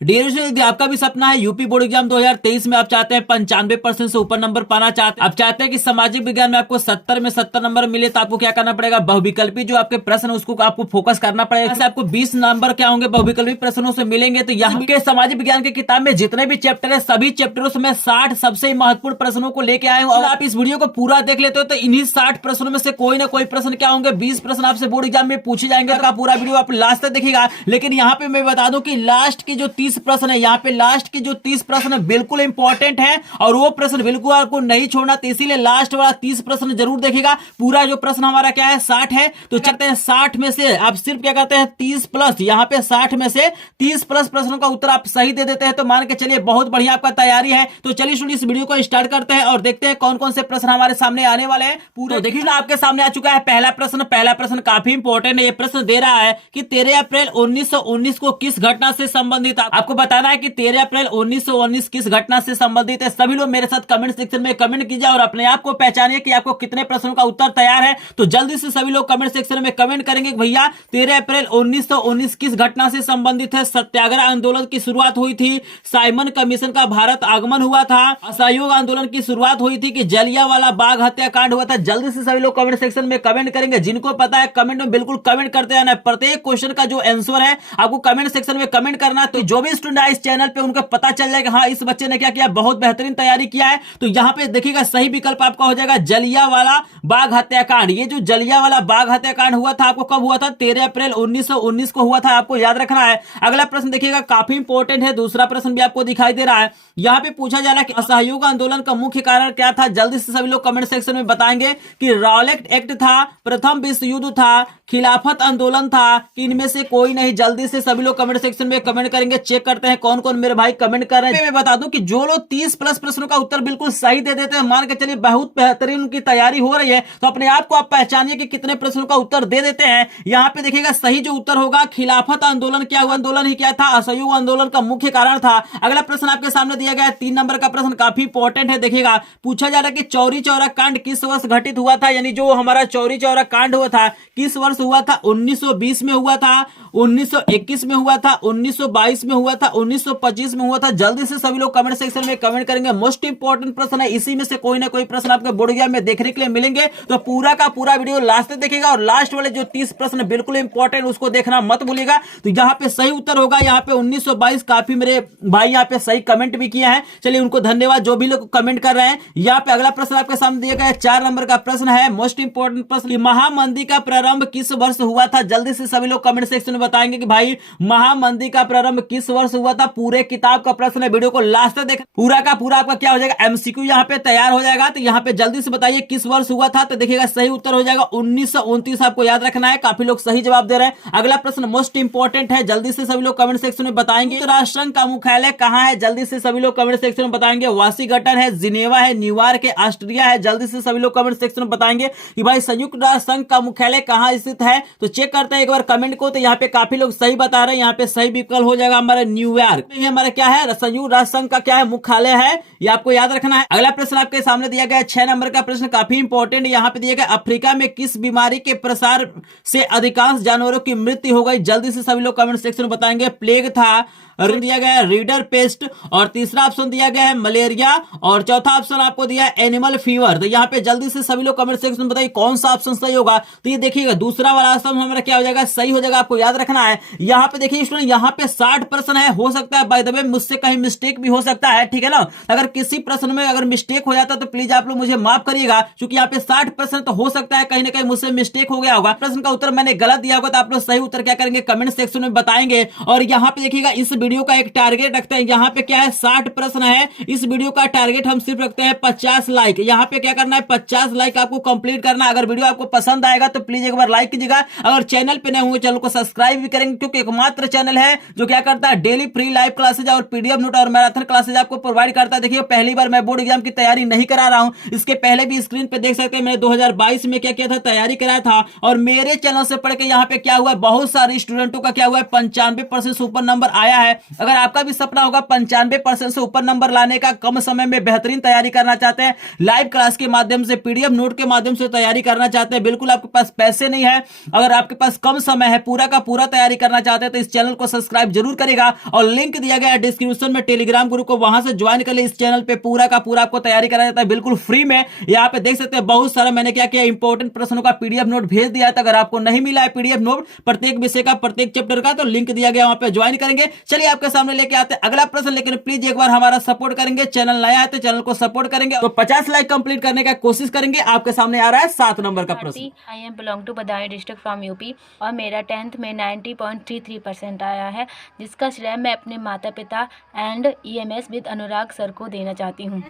Dear student, यदि आपका भी सपना है यूपी बोर्ड एग्जाम 2023 में आप चाहते हैं 95% से ऊपर नंबर पाना चाहते हैं, आप चाहते हैं कि सामाजिक विज्ञान में आपको 70 में 70 नंबर मिले, तो आपको क्या करना पड़ेगा, बहुविकल्पी जो आपके प्रश्न है उसको आपको फोकस करना पड़ेगा। ऐसे आपको 20 नंबर क्या होंगे बहुविकल्पी प्रश्नों से मिलेंगे। तो यहाँ के सामाजिक विज्ञान की किताब में जितने भी चैप्टर है सभी चैप्टरों से मैं 60 सबसे महत्वपूर्ण प्रश्नों को लेके आए हूँ। और आप इस वीडियो को पूरा देख लेते हो तो इन्हीं 60 प्रश्नों में से कोई ना कोई प्रश्न क्या होंगे, 20 प्रश्न आपसे बोर्ड एग्जाम में पूछे जाएंगे। तो पूरा वीडियो आप लास्ट तक देखिएगा। लेकिन यहाँ पे मैं बता दूं कि लास्ट के जो 30 प्रश्न है, यहाँ पे लास्ट के जो 30 प्रश्न बिल्कुल इंपॉर्टेंट है और वो प्रश्न बिल्कुल आपको नहीं छोड़ना, तो इसीलिए लास्ट वाला 30 प्रश्न जरूर देखिएगा। पूरा जो प्रश्न हमारा क्या है 60 है, तो चलते हैं 60 में से आप सिर्फ क्या करते हैं 30 प्लस, यहाँ पे 60 में से 30 प्लस प्रश्नों का उत्तर आप सही दे देते हैं तो मान के चलिए बहुत बढ़िया आपका तैयारी है। तो चलिए स्टूडेंट इस वीडियो को स्टार्ट करते हैं और देखते हैं कौन कौन से प्रश्न हमारे सामने आने वाले हैं। पूरा देखिए ना, आपके सामने आ चुका है पहला प्रश्न। पहला प्रश्न काफी इंपॉर्टेंट है। ये प्रश्न दे रहा है कि 13 अप्रैल 1919 को किस घटना से संबंधित, आपको बताना है कि 13 अप्रैल 1919 किस घटना से संबंधित है। सभी लोग मेरे साथ कमेंट सेक्शन में कमेंट कीजिए और अपने आप को पहचानिए कि आपको कितने प्रश्नों का उत्तर तैयार है। तो जल्दी से सभी लोग कमेंट सेक्शन में कमेंट करेंगे कि भैया 13 अप्रैल 1919 किस घटना से संबंधित है। सत्याग्रह आंदोलन की शुरुआत हुई थी, साइमन कमीशन का भारत आगमन हुआ था, असहयोग आंदोलन की शुरुआत हुई थी कि जलियांवाला बाग हत्याकांड हुआ था। जल्दी से सभी लोग कमेंट सेक्शन में कमेंट करेंगे। जिनको पता है कमेंट में बिल्कुल कमेंट करते रहना। प्रत्येक क्वेश्चन का जो आंसर है आपको कमेंट सेक्शन में कमेंट करना। तो जो भी स्टूडेंट है इस चैनल पे उनको पता चल जाएगा हाँ इस बच्चे ने क्या किया, बहुत बेहतरीन तैयारी किया है। तो यहाँ पे देखिएगा सही विकल्प आपका हो जाएगा जलियांवाला बाग हत्याकांड। ये जो जलियांवाला बाग हत्याकांड हुआ था आपको कब हुआ था, 13 अप्रैल 1919 को हुआ था, आपको याद रखना है। अगला प्रश्न देखिएगा काफी इंपॉर्टेंट है। दूसरा प्रश्न भी आपको दिखाई दे रहा है। यहाँ पे पूछा जा रहा है कि असहयोग आंदोलन का मुख्य कारण क्या था। जल्दी से सभी लोग कमेंट सेक्शन में बताएंगे कि रॉलेट एक्ट था, प्रथम विश्व युद्ध था, खिलाफत आंदोलन था, इनमें से कोई नहीं। जल्दी से सभी लोग कमेंट सेक्शन में कमेंट करेंगे। चेक करते हैं कौन कौन मेरे भाई कमेंट कर रहे हैं। मैं बता दूं कि जो लोग 30 प्लस प्रश्नों का उत्तर बिल्कुल सही दे देते हैं, मान के चलिए बहुत बेहतरीन उनकी तैयारी हो रही है। तो अपने आप को आप पहचानिए कि कितने प्रश्नों का उत्तर दे देते हैं। यहाँ पे देखिएगा सही जो उत्तर होगा खिलाफत आंदोलन क्या हुआ, आंदोलन ही क्या था, असहयोग आंदोलन का मुख्य कारण था। अगला प्रश्न आपके सामने दिया गया है 3 नंबर का प्रश्न, काफी इंपॉर्टेंट है। देखिएगा पूछा जा रहा है कि चौरी चौरा कांड किस वर्ष घटित हुआ था, यानी जो हमारा चौरी चौरा कांड हुआ था किस वर्ष हुआ था। 1920 में हुआ था, 1921 में हुआ था, 1922 में हुआ था, 1925 में हुआ था। जल्दी से सभी लोग कमेंट सेक्शन में कमेंट करेंगे। मोस्ट इंपॉर्टेंट प्रश्न है, इसी में से कोई ना कोई प्रश्न आपके बोर्ड एग्जाम में देखने के लिए मिलेंगे। तो पूरा का पूरा वीडियो लास्ट तक देखिएगा और लास्ट वाले जो 30 प्रश्न बिल्कुल इंपॉर्टेंट उसको देखना मत भूलिएगा। तो यहाँ पे सही उत्तर होगा यहाँ पे 1922। काफी मेरे भाई यहाँ पे सही कमेंट भी किया है, चलिए उनको धन्यवाद जो भी लोग कमेंट कर रहे हैं। यहाँ पे अगला प्रश्न आपके सामने दिया गया है 4 नंबर का प्रश्न है, मोस्ट इंपॉर्टेंट प्रश्न, महामंदी का प्रारंभ किस वर्ष हुआ था। जल्दी से सभी लोग कमेंट सेक्शन में बताएंगे कि भाई महामंदी का प्रारंभ किस वर्ष हुआ था। पूरे किताब का प्रश्न है, वीडियो को लास्ट तक देखना। पूरा का पूरा आपका क्या हो जाएगा एमसीक्यू यहाँ पे तैयार हो जाएगा। तो यहाँ पे जल्दी से बताइए किस वर्ष हुआ था। तो देखिएगा सही उत्तर हो जाएगा 1929, आपको याद रखना है। काफी लोग सही जवाब दे रहे हैं। अगला प्रश्न मोस्ट इंपॉर्टेंट है, जल्दी से सभी लोग कमेंट सेक्शन में बताएंगे तो राष्ट्रसंघ का मुख्यालय कहाँ है। जल्दी से सभी लोग कमेंट सेक्शन में बताएंगे वाशिंगटन है, जिनेवा है, न्यूयॉर्क है, ऑस्ट्रिया है। जल्दी से सभी लोग कमेंट सेक्शन में बताएंगे कि भाई संयुक्त राष्ट्र संघ का मुख्यालय कहाँ स्थित है। तो चेक करते हैं एक बार कमेंट को। तो यहाँ पे काफी लोग सही बता रहे हैं। यहाँ पे सही विकल्प हो जाएगा हमारा न्यूयॉर्क। ये हमारा क्या है, संयुक्त राष्ट्र संघ का क्या है मुख्यालय है, ये आपको याद रखना है। अगला प्रश्न आपके सामने दिया गया है 6 नंबर का प्रश्न, काफी इंपॉर्टेंट। यहाँ पे दिया गया अफ्रीका में किस बीमारी के प्रसार से अधिकांश जानवरों की मृत्यु हो गई। जल्दी से सभी लोग कमेंट सेक्शन में बताएंगे। प्लेग था, दिया गया है रीडर पेस्ट, और तीसरा ऑप्शन दिया गया है मलेरिया, और चौथा ऑप्शन आपको दिया है एनिमल फीवर। तो यहाँ पे जल्दी से सभी लोग कमेंट सेक्शन में बताइए कौन सा ऑप्शन सही होगा। तो ये देखिएगा दूसरा वाला ऑप्शन हमारा क्या हो जाएगा, सही हो जाएगा, आपको याद रखना है। यहाँ पे देखिए स्टूडेंट यहाँ पे 60 प्रश्न है, हो सकता है बाय द वे मुझसे कहीं मिस्टेक भी हो सकता है, ठीक है ना। अगर किसी प्रश्न में अगर मिस्टेक हो जाता तो प्लीज आप लोग मुझे माफ करिएगा, क्योंकि यहाँ पे 60 प्रश्न तो हो सकता है कहीं ना कहीं मुझसे मिस्टेक हो गया होगा, प्रश्न का उत्तर मैंने गलत दिया होगा। तो आप लोग सही उत्तर क्या करेंगे कमेंट सेक्शन में बताएंगे। और यहाँ पे देखिएगा इस वीडियो का एक टारगेट रखते हैं। यहाँ पे क्या है 60 प्रश्न है, इस वीडियो का टारगेट हम सिर्फ रखते हैं 50 लाइक। यहाँ पे क्या करना है 50 लाइक आपको कंप्लीट करना। अगर वीडियो आपको पसंद आएगा तो प्लीज एक बार लाइक कीजिएगा। अगर चैनल पे नए होंगे चैनल को सब्सक्राइब भी करेंगे, क्योंकि एकमात्र चैनल है जो क्या करता है डेली फ्री लाइव क्लासेज और पीडीएफ नोट और मैराथन क्लासेज आपको प्रोवाइड करता है। देखिए पहली बार मैं बोर्ड एग्जाम की तैयारी नहीं करा रहा हूं, इसके पहले भी स्क्रीन पे देख सकते हैं मैंने 2022 में क्या किया था, तैयारी कराया था। और मेरे चैनल से पढ़ के यहाँ पे क्या हुआ है, बहुत सारे स्टूडेंटों का क्या हुआ है 95% से ऊपर नंबर आया है। अगर आपका भी सपना होगा 95% से ऊपर नंबर लाने का, कम समय में बेहतरीन तैयारी करना चाहते हैं, लाइव क्लास के माध्यम से पीडीएफ नोट के माध्यम से तैयारी करना चाहते हैं, बिल्कुल आपके पास पैसे नहीं है, अगर आपके पास कम समय है, पूरा का पूरा तैयारी करना चाहते हैं, तो इस चैनल को सब्सक्राइब जरूर करेगा। जाएगा और लिंक दिया गया है डिस्क्रिप्शन में टेलीग्राम ग्रुप को, वहां से ज्वाइन कर ले। इस चैनल पे पूरा का पूरा आपको तैयारी कराया जाता है बिल्कुल फ्री में। यहाँ पे देख सकते हैं बहुत सारा मैंने क्या किया, इंपॉर्टेंट प्रश्नों का पीडीएफ नोट भेज दिया था। अगर आपको नहीं मिला है पीडीएफ नोट प्रत्येक विषय का प्रत्येक चैप्टर का, तो लिंक दिया गया, वहां पे ज्वाइन करेंगे। चलिए आपके सामने लेके आते हैं अगला प्रश्न, लेकिन प्लीज एक बार हमारा सपोर्ट करेंगे। चैनल नया है तो चैनल को सपोर्ट करेंगे, तो 50 लाइक कंप्लीट करने का कोशिश करेंगे। आपके सामने आ रहा है 7 नंबर का प्रश्न। I am belong to Badaun district from UP और मेरा 10th में 90.33% आया है, जिसका श्रेय मैं अपने माता पिता and EMS with Anurag sir को देना चाहती हूँ।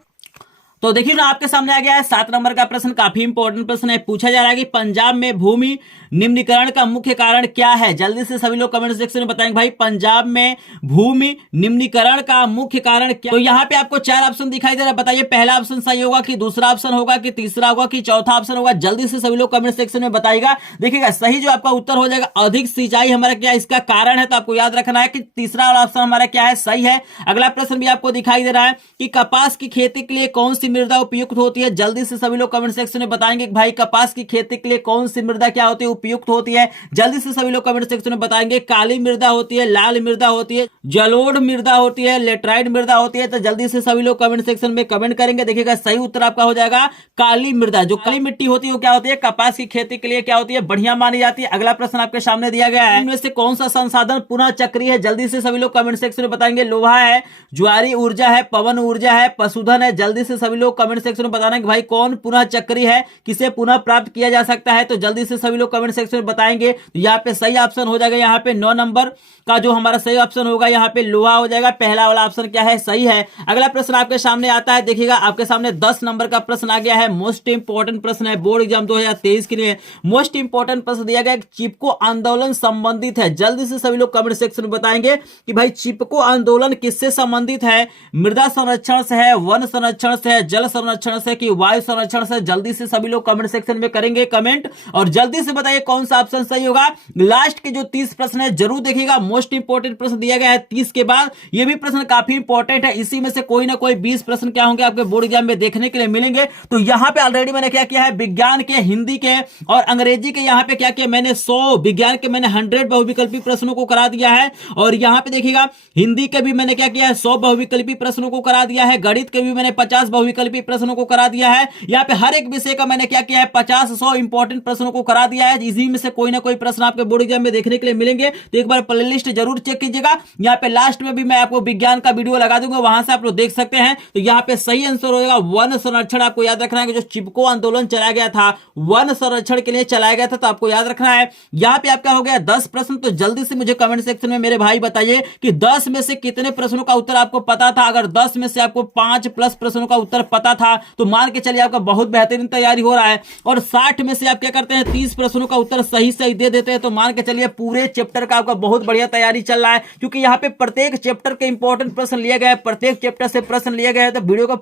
तो देखिए ना, आपके सामने आ गया है 7 नंबर का प्रश्न। काफी इंपॉर्टेंट प्रश्न है। पूछा जा रहा है कि पंजाब में भूमि निम्नीकरण का मुख्य कारण क्या है। जल्दी से सभी लोग कमेंट सेक्शन में बताएंगे भाई, पंजाब में भूमि निम्नीकरण का मुख्य कारण क्या। तो यहाँ पे आपको 4 ऑप्शन दिखाई दे रहा है। बताइए पहला ऑप्शन सही होगा कि दूसरा ऑप्शन होगा कि तीसरा होगा कि चौथा ऑप्शन होगा। जल्दी से सभी लोग कमेंट सेक्शन में बताइएगा। देखिएगा सही जो आपका उत्तर हो जाएगा, अधिक सिंचाई हमारा क्या इसका कारण है, तो आपको याद रखना है कि तीसरा वाला ऑप्शन हमारा क्या है, सही है। अगला प्रश्न भी आपको दिखाई दे रहा है कि कपास की खेती के लिए कौन सी मृदा उपयुक्त होती है। जल्दी से सभी लोग कमेंट सेक्शन में बताएंगे कि भाई कपास की खेती के लिए कौन सी मृदा क्या होती है, उपयुक्त होती है। जल्दी से सभी लोग कमेंट सेक्शन में बताएंगे। काली मृदा होती है, लाल मृदा होती है, जलोढ़ मृदा होती है, लेटराइट मृदा होती है। तो जल्दी से सभी लोग कमेंट सेक्शन में कमेंट करेंगे। देखिएगा सही उत्तर आपका हो जाएगा काली मृदा। जो काली मिट्टी होती है वो क्या होती है, कपास की खेती के लिए क्या होती है, बढ़िया मानी जाती है। अगला प्रश्न आपके सामने दिया गया है, इनमें से कौन सा संसाधन पुनः चक्रीय है। जल्दी से सभी लोग कमेंट सेक्शन में बताएंगे। लोहा है, ज्वारी ऊर्जा है, पवन ऊर्जा है, पशुधन है। जल्दी से सभी लोग कमेंट सेक्शन में बताना कि भाई कौन पुनः चक्रीय है, किसे पुनः प्राप्त किया जा सकता है। तो जल्दी से सभी लोग कमेंट सेक्शन में बताएंगे। तो यहाँ पे सही ऑप्शन हो जाएगा, यहाँ पे 9 नंबर का जो हमारा सही ऑप्शन होगा, यहाँ पे लोहा हो जाएगा। पहला वाला ऑप्शन क्या है, सही है। अगला प्रश्न आपके सामने आता है। देखिएगा आपके सामने 10 नंबर का प्रश्न आ गया है। मोस्ट इंपोर्टेंट प्रश्न है, बोर्ड एग्जाम 2023 के लिए मोस्ट इंपोर्टेंट प्रश्न दिया गया। चिपको आंदोलन संबंधित है। जल्दी से सभी लोग कमेंट सेक्शन में बताएंगे कि भाई चिपको आंदोलन किससे संबंधित है। मृदा संरक्षण से है, वन संरक्षण से है, जल संरक्षण से कि वायु संरक्षण से। जल्दी से सभी लोग कमेंट सेक्शन में करेंगे कमेंट और जल्दी से बताइए कौन सा ऑप्शन सही होगा। लास्ट के जो 30 प्रश्न है जरूर देखिएगा। मोस्ट इंपोर्टेंट प्रश्न दिया गया है 30 के बाद। ये भी प्रश्न काफी इंपॉर्टेंट है। इसी में से कोई ना कोई 20 प्रश्न क्या होंगे आपके बोर्ड एग्जाम में देखने के लिए मिलेंगे। तो यहां पे ऑलरेडी मैंने क्या किया है, विज्ञान के, हिंदी के और अंग्रेजी के यहां पे क्या किया मैंने 100, विज्ञान के मैंने 100 बहुविकल्पी प्रश्नों को करा दिया है। और यहां पे देखिएगा हिंदी के भी मैंने क्या किया है, 100 बहुविकल्पी प्रश्नों को करा दिया है। गणित के भी मैंने 50 बहुविकल्पी प्रश्नों को करा दिया है। यहाँ पे हर एक विषय का मैंने क्या किया है, 50-100 इंपॉर्टेंट प्रश्नों को करा दिया है। इसी में से कोई ना कोई प्रश्न आपके बोर्ड एग्जाम में देखने के लिए मिलेंगे। तो एक बार प्लेलिस्ट जरूर चेक कीजिएगा। यहाँ पे लास्ट में भी मैं आपको विज्ञान का वीडियो लगा दूंगा, वहां से आप लोग देख सकते हैं। तो यहाँ पे सही आंसर होगा वन संरक्षण। आपको याद रखना है कि जो चिपको आंदोलन चलाया गया था वन संरक्षण के लिए चलाया गया था, तो आपको याद रखना है। यहाँ पे आपका हो गया 10 प्रश्न। तो जल्दी से मुझे कमेंट सेक्शन में मेरे भाई बताइए कि 10 में से कितने प्रश्नों का उत्तर आपको पता था। अगर 10 में से आपको 5+ प्रश्नों का उत्तर पता था तो मान के चलिए आपका बहुत बेहतरीन तैयारी हो रहा है। और 60 में से आप क्या करते हैं, 30 प्रश्नों का उत्तर सही सही दे देते हैं, तो मान के चलिए पूरे चैप्टर का आपका बहुत बढ़िया तैयारी चल रहा है। क्योंकि यहाँ पे प्रत्येक चैप्टर के इंपॉर्टेंट प्रश्न लिए गए, प्रत्येक चैप्टर से प्रश्न लिए गए। तो वीडियो का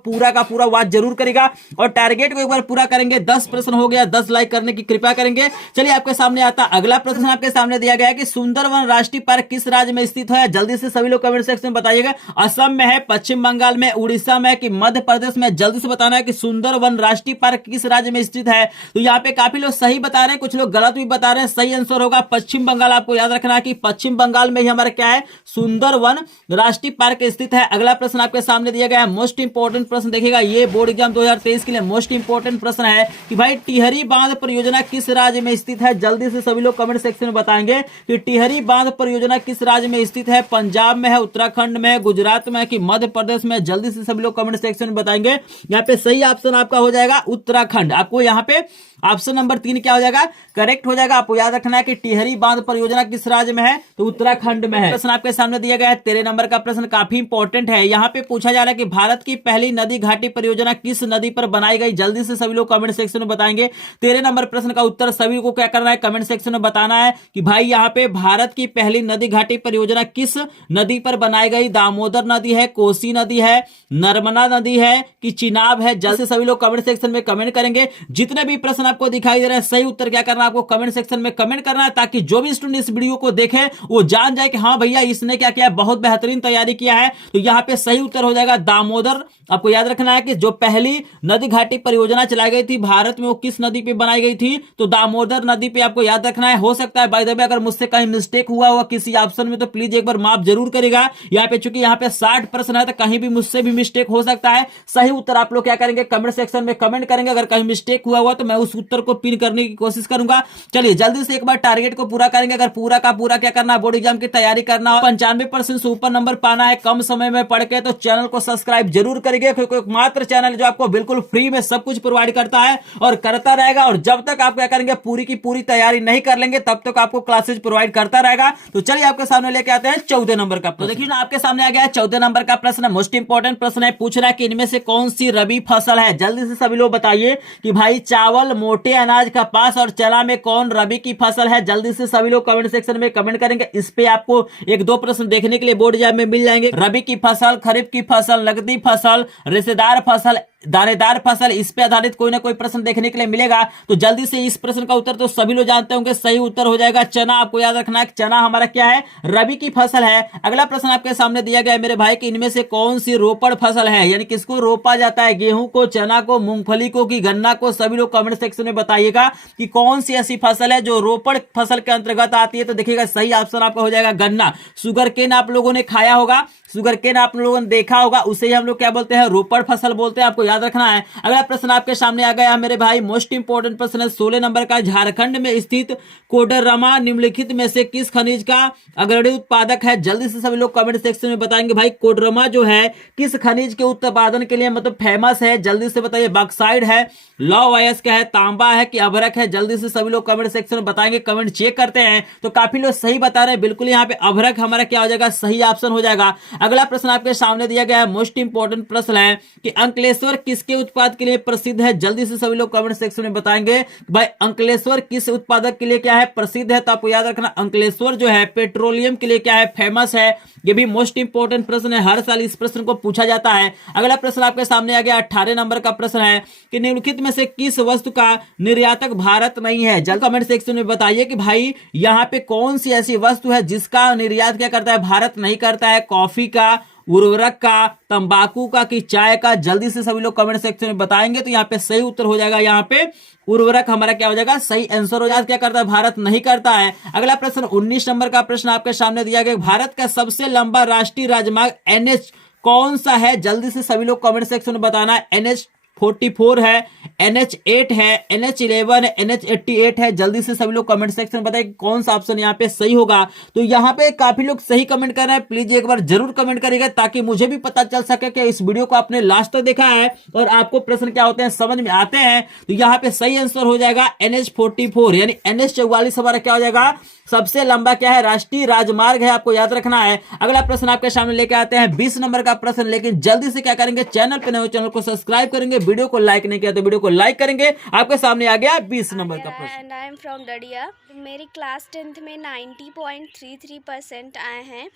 पूरा वॉच जरूर करेगा और टारगेट को एक बार पूरा करेंगे। 10 प्रश्न हो गया, 10 लाइक करने की कृपा करेंगे। चलिए आपके सामने आता अगला प्रश्न। आपके सामने दिया गया है कि सुंदरवन राष्ट्रीय पार्क किस राज्य में स्थित है। जल्दी से सभी लोग कमेंट सेक्शन में बताइएगा। असम में है, पश्चिम बंगाल में, उड़ीसा में कि मध्य प्रदेश में। जल्दी से बताना है कि सुंदरवन राष्ट्रीय पार्क किस राज्य में स्थित है। तो यहाँ पे काफी लोग सही बता रहे हैं, कुछ लोग गलत भी बता रहे हैं। सही आंसर होगा पश्चिम बंगाल। आपको याद रखना है कि पश्चिम बंगाल में ही हमारा क्या है, सुंदरवन राष्ट्रीय पार्क स्थित है। अगला प्रश्न आपके सामने दिया गया है, मोस्ट इंपोर्टेंट प्रश्न। देखिएगा ये बोर्ड एग्जाम 2023 के लिए मोस्ट इंपोर्टेंट प्रश्न है कि भाई टिहरी बांध परियोजना किस राज्य में स्थित है। जल्दी से सभी लोग कमेंट सेक्शन में बताएंगे कि टिहरी बांध परियोजना किस राज्य में स्थित है। पंजाब में है, उत्तराखंड में है, गुजरात में है कि मध्य प्रदेश में। जल्दी से सभी लोग कमेंट सेक्शन में बताएंगे। यहाँ पे सही ऑप्शन आपका हो जाएगा उत्तराखंड। आपको यहाँ पे ऑप्शन नंबर 3 क्या हो जाएगा, करेक्ट हो जाएगा। आपको याद रखना है कि टिहरी बांध परियोजना किस राज्य में है, तो उत्तराखंड में है। प्रश्न आपके सामने दिया गया है 13 नंबर का प्रश्न, काफी इंपॉर्टेंट है। यहाँ पे पूछा जा रहा है कि भारत की पहली नदी घाटी परियोजना किस नदी पर बनाई गई। जल्दी से सभी लोग कमेंट सेक्शन में बताएंगे। 13 नंबर प्रश्न का उत्तर सभी को क्या करना है, कमेंट सेक्शन में बताना है कि भाई यहाँ पे भारत की पहली नदी घाटी परियोजना किस नदी पर बनाई गई। दामोदर नदी है, कोसी नदी है, नर्मदा नदी है कि चिनाब है? जल्द से सभी लोग कमेंट सेक्शन में कमेंट करेंगे। जितने भी प्रश्न आपको दिखाई दे रहे हैं सही उत्तर क्या करना है आपको कमेंट सेक्शन में कमेंट करना है, ताकि जो भी स्टूडेंट इस वीडियो को देखे वो जान जाए कि हाँ भैया इसने क्या किया, बहुत बेहतरीन तैयारी किया है। तो यहाँ पे सही उत्तर हो जाएगा दामोदर। आपको याद रखना है कि जो पहली नदी घाटी परियोजना चलाई गई थी भारत में वो किस नदी पे बनाई गई थी, तो दामोदर नदी पे आपको याद रखना है। हो सकता है बाय द वे अगर मुझसे कहीं मिस्टेक हुआ हुआ किसी ऑप्शन में तो प्लीज एक बार माफ जरूर करेगा। यहाँ पे चूंकि यहाँ पे 60 प्रश्न है तो कहीं भी मुझसे भी मिस्टेक हो सकता है। सही उत्तर आप लोग क्या करेंगे कमेंट सेक्शन में कमेंट करेंगे। अगर कहीं मिस्टेक हुआ तो मैं उस उत्तर को पिन करने की कोशिश करूंगा। चलिए जल्दी से एक बार टारगेट को पूरा करेंगे। अगर पूरा का पूरा क्या करना है बोर्ड एग्जाम की तैयारी करना हो, 95% से ऊपर नंबर पाना है कम समय में पढ़ के, तो चैनल को सब्सक्राइब जरूर करेंगे, क्योंकि एकमात्र चैनल जो आपको बिल्कुल फ्री में सब कुछ प्रोवाइड करता है और करता रहेगा। और जब तक आप क्या करेंगे पूरी की पूरी तैयारी नहीं कर लेंगे तब तक आपको क्लासेज प्रोवाइड करता रहेगा। तो चलिए आपके सामने लेके आते हैं 14 नंबर का प्रश्न। तो देखिए ना आपके सामने आ गया है 14 नंबर का प्रश्न। मोस्ट इंपोर्टेंट प्रश्न है। पूछ रहा है कि इनमें से कौन सी रबी फसल है? जल्दी से सभी लोग बताइए कि भाई चावल, मोटे अनाज, कपास और चना में कौन रबी की फसल है? जल्दी से सभी लोग कमेंट सेक्शन में कमेंट करेंगे। इस पे आपको एक दो प्रश्न देखने के लिए बोर्ड एग्जाम में मिल जाएंगे। रबी की फसल, खरीफ की फसल, नकदी फसल, रेशेदार फसल, दानेदार फसल, इस पे आधारित कोई ना कोई प्रश्न देखने के लिए मिलेगा। तो जल्दी से इस प्रश्न का उत्तर तो सभी लोग जानते होंगे, सही उत्तर हो जाएगा चना। आपको याद रखना है चना हमारा क्या है, रबी की फसल है। अगला प्रश्न आपके सामने दिया गया है मेरे भाई कि इनमें से कौन सी रोपड़ फसल है, यानी किसको रोपा जाता है, गेहूं को, चना को, मूंगफली को कि गन्ना को? सभी लोग कमेंट सेक्शन में बताइएगा कि कौन सी ऐसी फसल है जो रोपड़ फसल के अंतर्गत आती है। तो देखिएगा सही ऑप्शन आपका हो जाएगा गन्ना। शुगर केन आप लोगों ने खाया होगा, शुगर केन आप लोगों ने देखा होगा, उसे ही हम लोग क्या बोलते हैं, रोपड़ फसल बोलते हैं। आपको याद रखना है। अगला प्रश्न आपके सामने आ गया मेरे भाई, मोस्ट इंपोर्टेंट प्रश्न है 16 नंबर का। झारखंड में स्थित कोडरमा निम्नलिखित में से किस खनिज का अग्रणी उत्पादक है? जल्दी से सभी लोग कमेंट सेक्शन में बताएंगे भाई कोडरमा जो है किस खनिज के उत्पादन के लिए मतलब फेमस है? जल्दी से बताइए। बॉक्साइड है, लौह अयस्क है, तांबा है कि अभ्रक है? जल्दी से सभी लोग कमेंट सेक्शन में बताएंगे। कमेंट चेक करते हैं तो काफी लोग सही बता रहे हैं। बिल्कुल यहाँ पे अभ्रक हमारा क्या हो जाएगा, सही ऑप्शन हो जाएगा। अगला प्रश्न आपके सामने दिया गया है, मोस्ट इंपोर्टेंट प्रश्न है कि अंकलेश्वर किसके उत्पाद के लिए प्रसिद्ध है? जल्दी से सभी लोग कमेंट सेक्शन में बताएंगे भाई अंकलेश्वर किस उत्पादक के लिए क्या है, प्रसिद्ध है? तो आपको याद रखना अंकलेश्वर जो है पेट्रोलियम के लिए क्या है, फेमस है। ये भी मोस्ट इंपोर्टेंट प्रश्न है, हर साल इस प्रश्न को पूछा जाता है। अगला प्रश्न आपके सामने आ गया 18 नंबर का प्रश्न है कि निम्नलिखित में से किस वस्तु का निर्यातक भारत नहीं है? जल्द कमेंट सेक्शन में बताइए कि भाई यहाँ पे कौन सी ऐसी वस्तु है जिसका निर्यात क्या करता है, भारत नहीं करता है? कॉफी का, उर्वरक का, तंबाकू का कि चाय का? जल्दी से सभी लोग कमेंट सेक्शन में बताएंगे। तो यहाँ पे सही उत्तर हो जाएगा, यहाँ पे उर्वरक हमारा क्या हो जाएगा, सही आंसर हो जाएगा। क्या करता है, भारत नहीं करता है। अगला प्रश्न 19 नंबर का प्रश्न आपके सामने दिया गया, भारत का सबसे लंबा राष्ट्रीय राजमार्ग NH कौन सा है? जल्दी से सभी लोग कमेंट सेक्शन में बताना है। NH44 है, NH8 है, NH11 है, NH88 है? जल्दी से सभी लोग कमेंट सेक्शन में बताएं कौन सा ऑप्शन यहाँ पे सही होगा। तो यहाँ पे काफी लोग सही कमेंट कर रहे हैं, प्लीज एक बार जरूर कमेंट करिएगा ताकि मुझे भी पता चल सके कि इस वीडियो को आपने लास्ट तक देखा है और आपको प्रश्न क्या होते हैं समझ में आते हैं। तो यहाँ पे सही आंसर हो जाएगा NH44, यानी NH44 हमारा क्या हो जाएगा, सबसे लंबा क्या है, राष्ट्रीय राजमार्ग है। आपको याद रखना है। अगला प्रश्न आपके सामने लेके आते हैं 20 नंबर का प्रश्न, लेकिन जल्दी से क्या करेंगे, चैनल पे नए हो चैनल को सब्सक्राइब करेंगे, वीडियो को लाइक नहीं किया तो वीडियो को लाइक करेंगे। आपके सामने आ गया 20 नंबर का प्रश्न। आई एम फ्रॉम डडिया। मेरी क्लास 10th में 90.33% आए हैं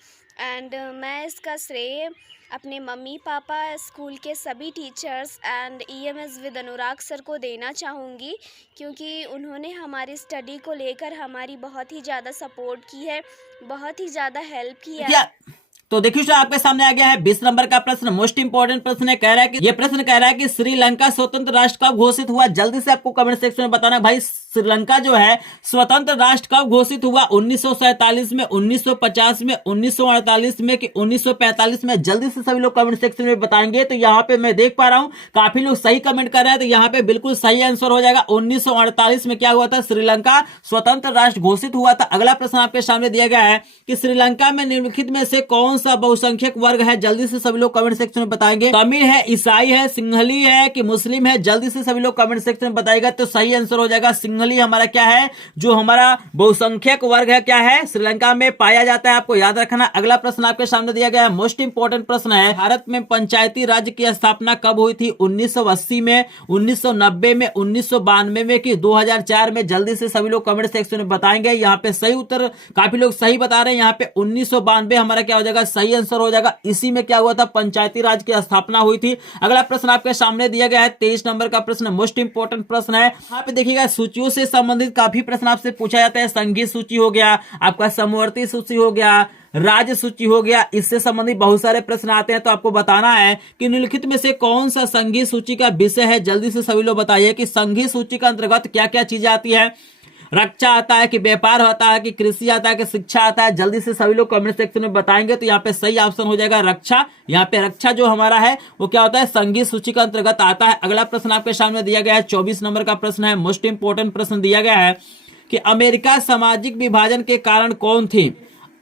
एंड मैं इसका श्रेय अपने मम्मी पापा, स्कूल के सभी teachers and EMS with Anurag sir को देना चाहूँगी, क्योंकि उन्होंने हमारी स्टडी को लेकर हमारी बहुत ही ज़्यादा सपोर्ट की है, बहुत ही ज़्यादा हेल्प की है। तो देखिए सर आपके सामने आ गया है 20 नंबर का प्रश्न। मोस्ट इंपोर्टेंट प्रश्न है, कह रहा है कि ये प्रश्न कह रहा है कि श्रीलंका स्वतंत्र राष्ट्र कब घोषित हुआ? जल्दी से आपको कमेंट सेक्शन में बताना भाई श्रीलंका जो है स्वतंत्र राष्ट्र कब घोषित हुआ, 1947 में, 1950 में, 1948 में कि 1945 में? जल्दी से सभी लोग कमेंट सेक्शन में बताएंगे। तो यहाँ पे मैं देख पा रहा हूँ काफी लोग सही कमेंट कर रहे हैं, तो यहाँ पे बिल्कुल सही आंसर हो जाएगा। 1948 में क्या हुआ था, श्रीलंका स्वतंत्र राष्ट्र घोषित हुआ था। अगला प्रश्न आपके सामने दिया गया है कि श्रीलंका में निम्नलिखित में से कौन सा बहुसंख्यक वर्ग है? जल्दी से सभी लोग कमेंट सेक्शन में बताएंगे। तमिल है, ईसाई है, सिंहली है कि मुस्लिम है? जल्दी से सभी लोग कमेंट सेक्शन में बताएगा। तो सही आंसर हो जाएगा सिंहली हमारा क्या है, जो हमारा बहुसंख्यक वर्ग है, क्या है, श्रीलंका में पाया जाता है। आपको याद रखना। अगला प्रश्न आपके सामने दिया गया है, मोस्ट इंपोर्टेंट प्रश्न है, भारत में पंचायती राज्य की स्थापना कब हुई थी? 1980 में, 1990 में, 1992 में कि 2004 में? जल्दी से सभी लोग कमेंट सेक्शन में बताएंगे। यहाँ पे सही उत्तर काफी लोग सही बता रहे हैं। यहाँ पे 1992 हमारा क्या हो जाएगा, सही आंसर हो जाएगा। इसी में क्या हुआ था, पंचायती राज की स्थापना हुई थी। अगला प्रश्न आपके सामने दिया गया है 23 नंबर का प्रश्न, मोस्ट इंपोर्टेंट प्रश्न है। यहाँ पे देखिएगा सूचियों से संबंधित काफी प्रश्न आपसे पूछा जाता है। संघीय सूची हो गया, आपका समवर्ती सूची हो गया, राज्य सूची हो गया, इससे संबंधित बहुत सारे प्रश्न आते हैं। तो आपको बताना है कि निम्नलिखित में से कौन सा संघीय सूची का विषय है। जल्दी से सभी लोग बताइए कि संघीय सूची के अंतर्गत क्या क्या चीजें आती है। रक्षा आता है कि व्यापार आता है कि कृषि आता है कि शिक्षा आता है। जल्दी से सभी लोग कमेंट सेक्शन में बताएंगे। तो यहाँ पे सही ऑप्शन हो जाएगा रक्षा। यहाँ पे रक्षा जो हमारा है वो क्या होता है, संघीय सूची के अंतर्गत आता है। अगला प्रश्न आपके सामने दिया गया है 24 नंबर का प्रश्न है, मोस्ट इंपोर्टेंट प्रश्न दिया गया है कि अमेरिका सामाजिक विभाजन के कारण कौन थी।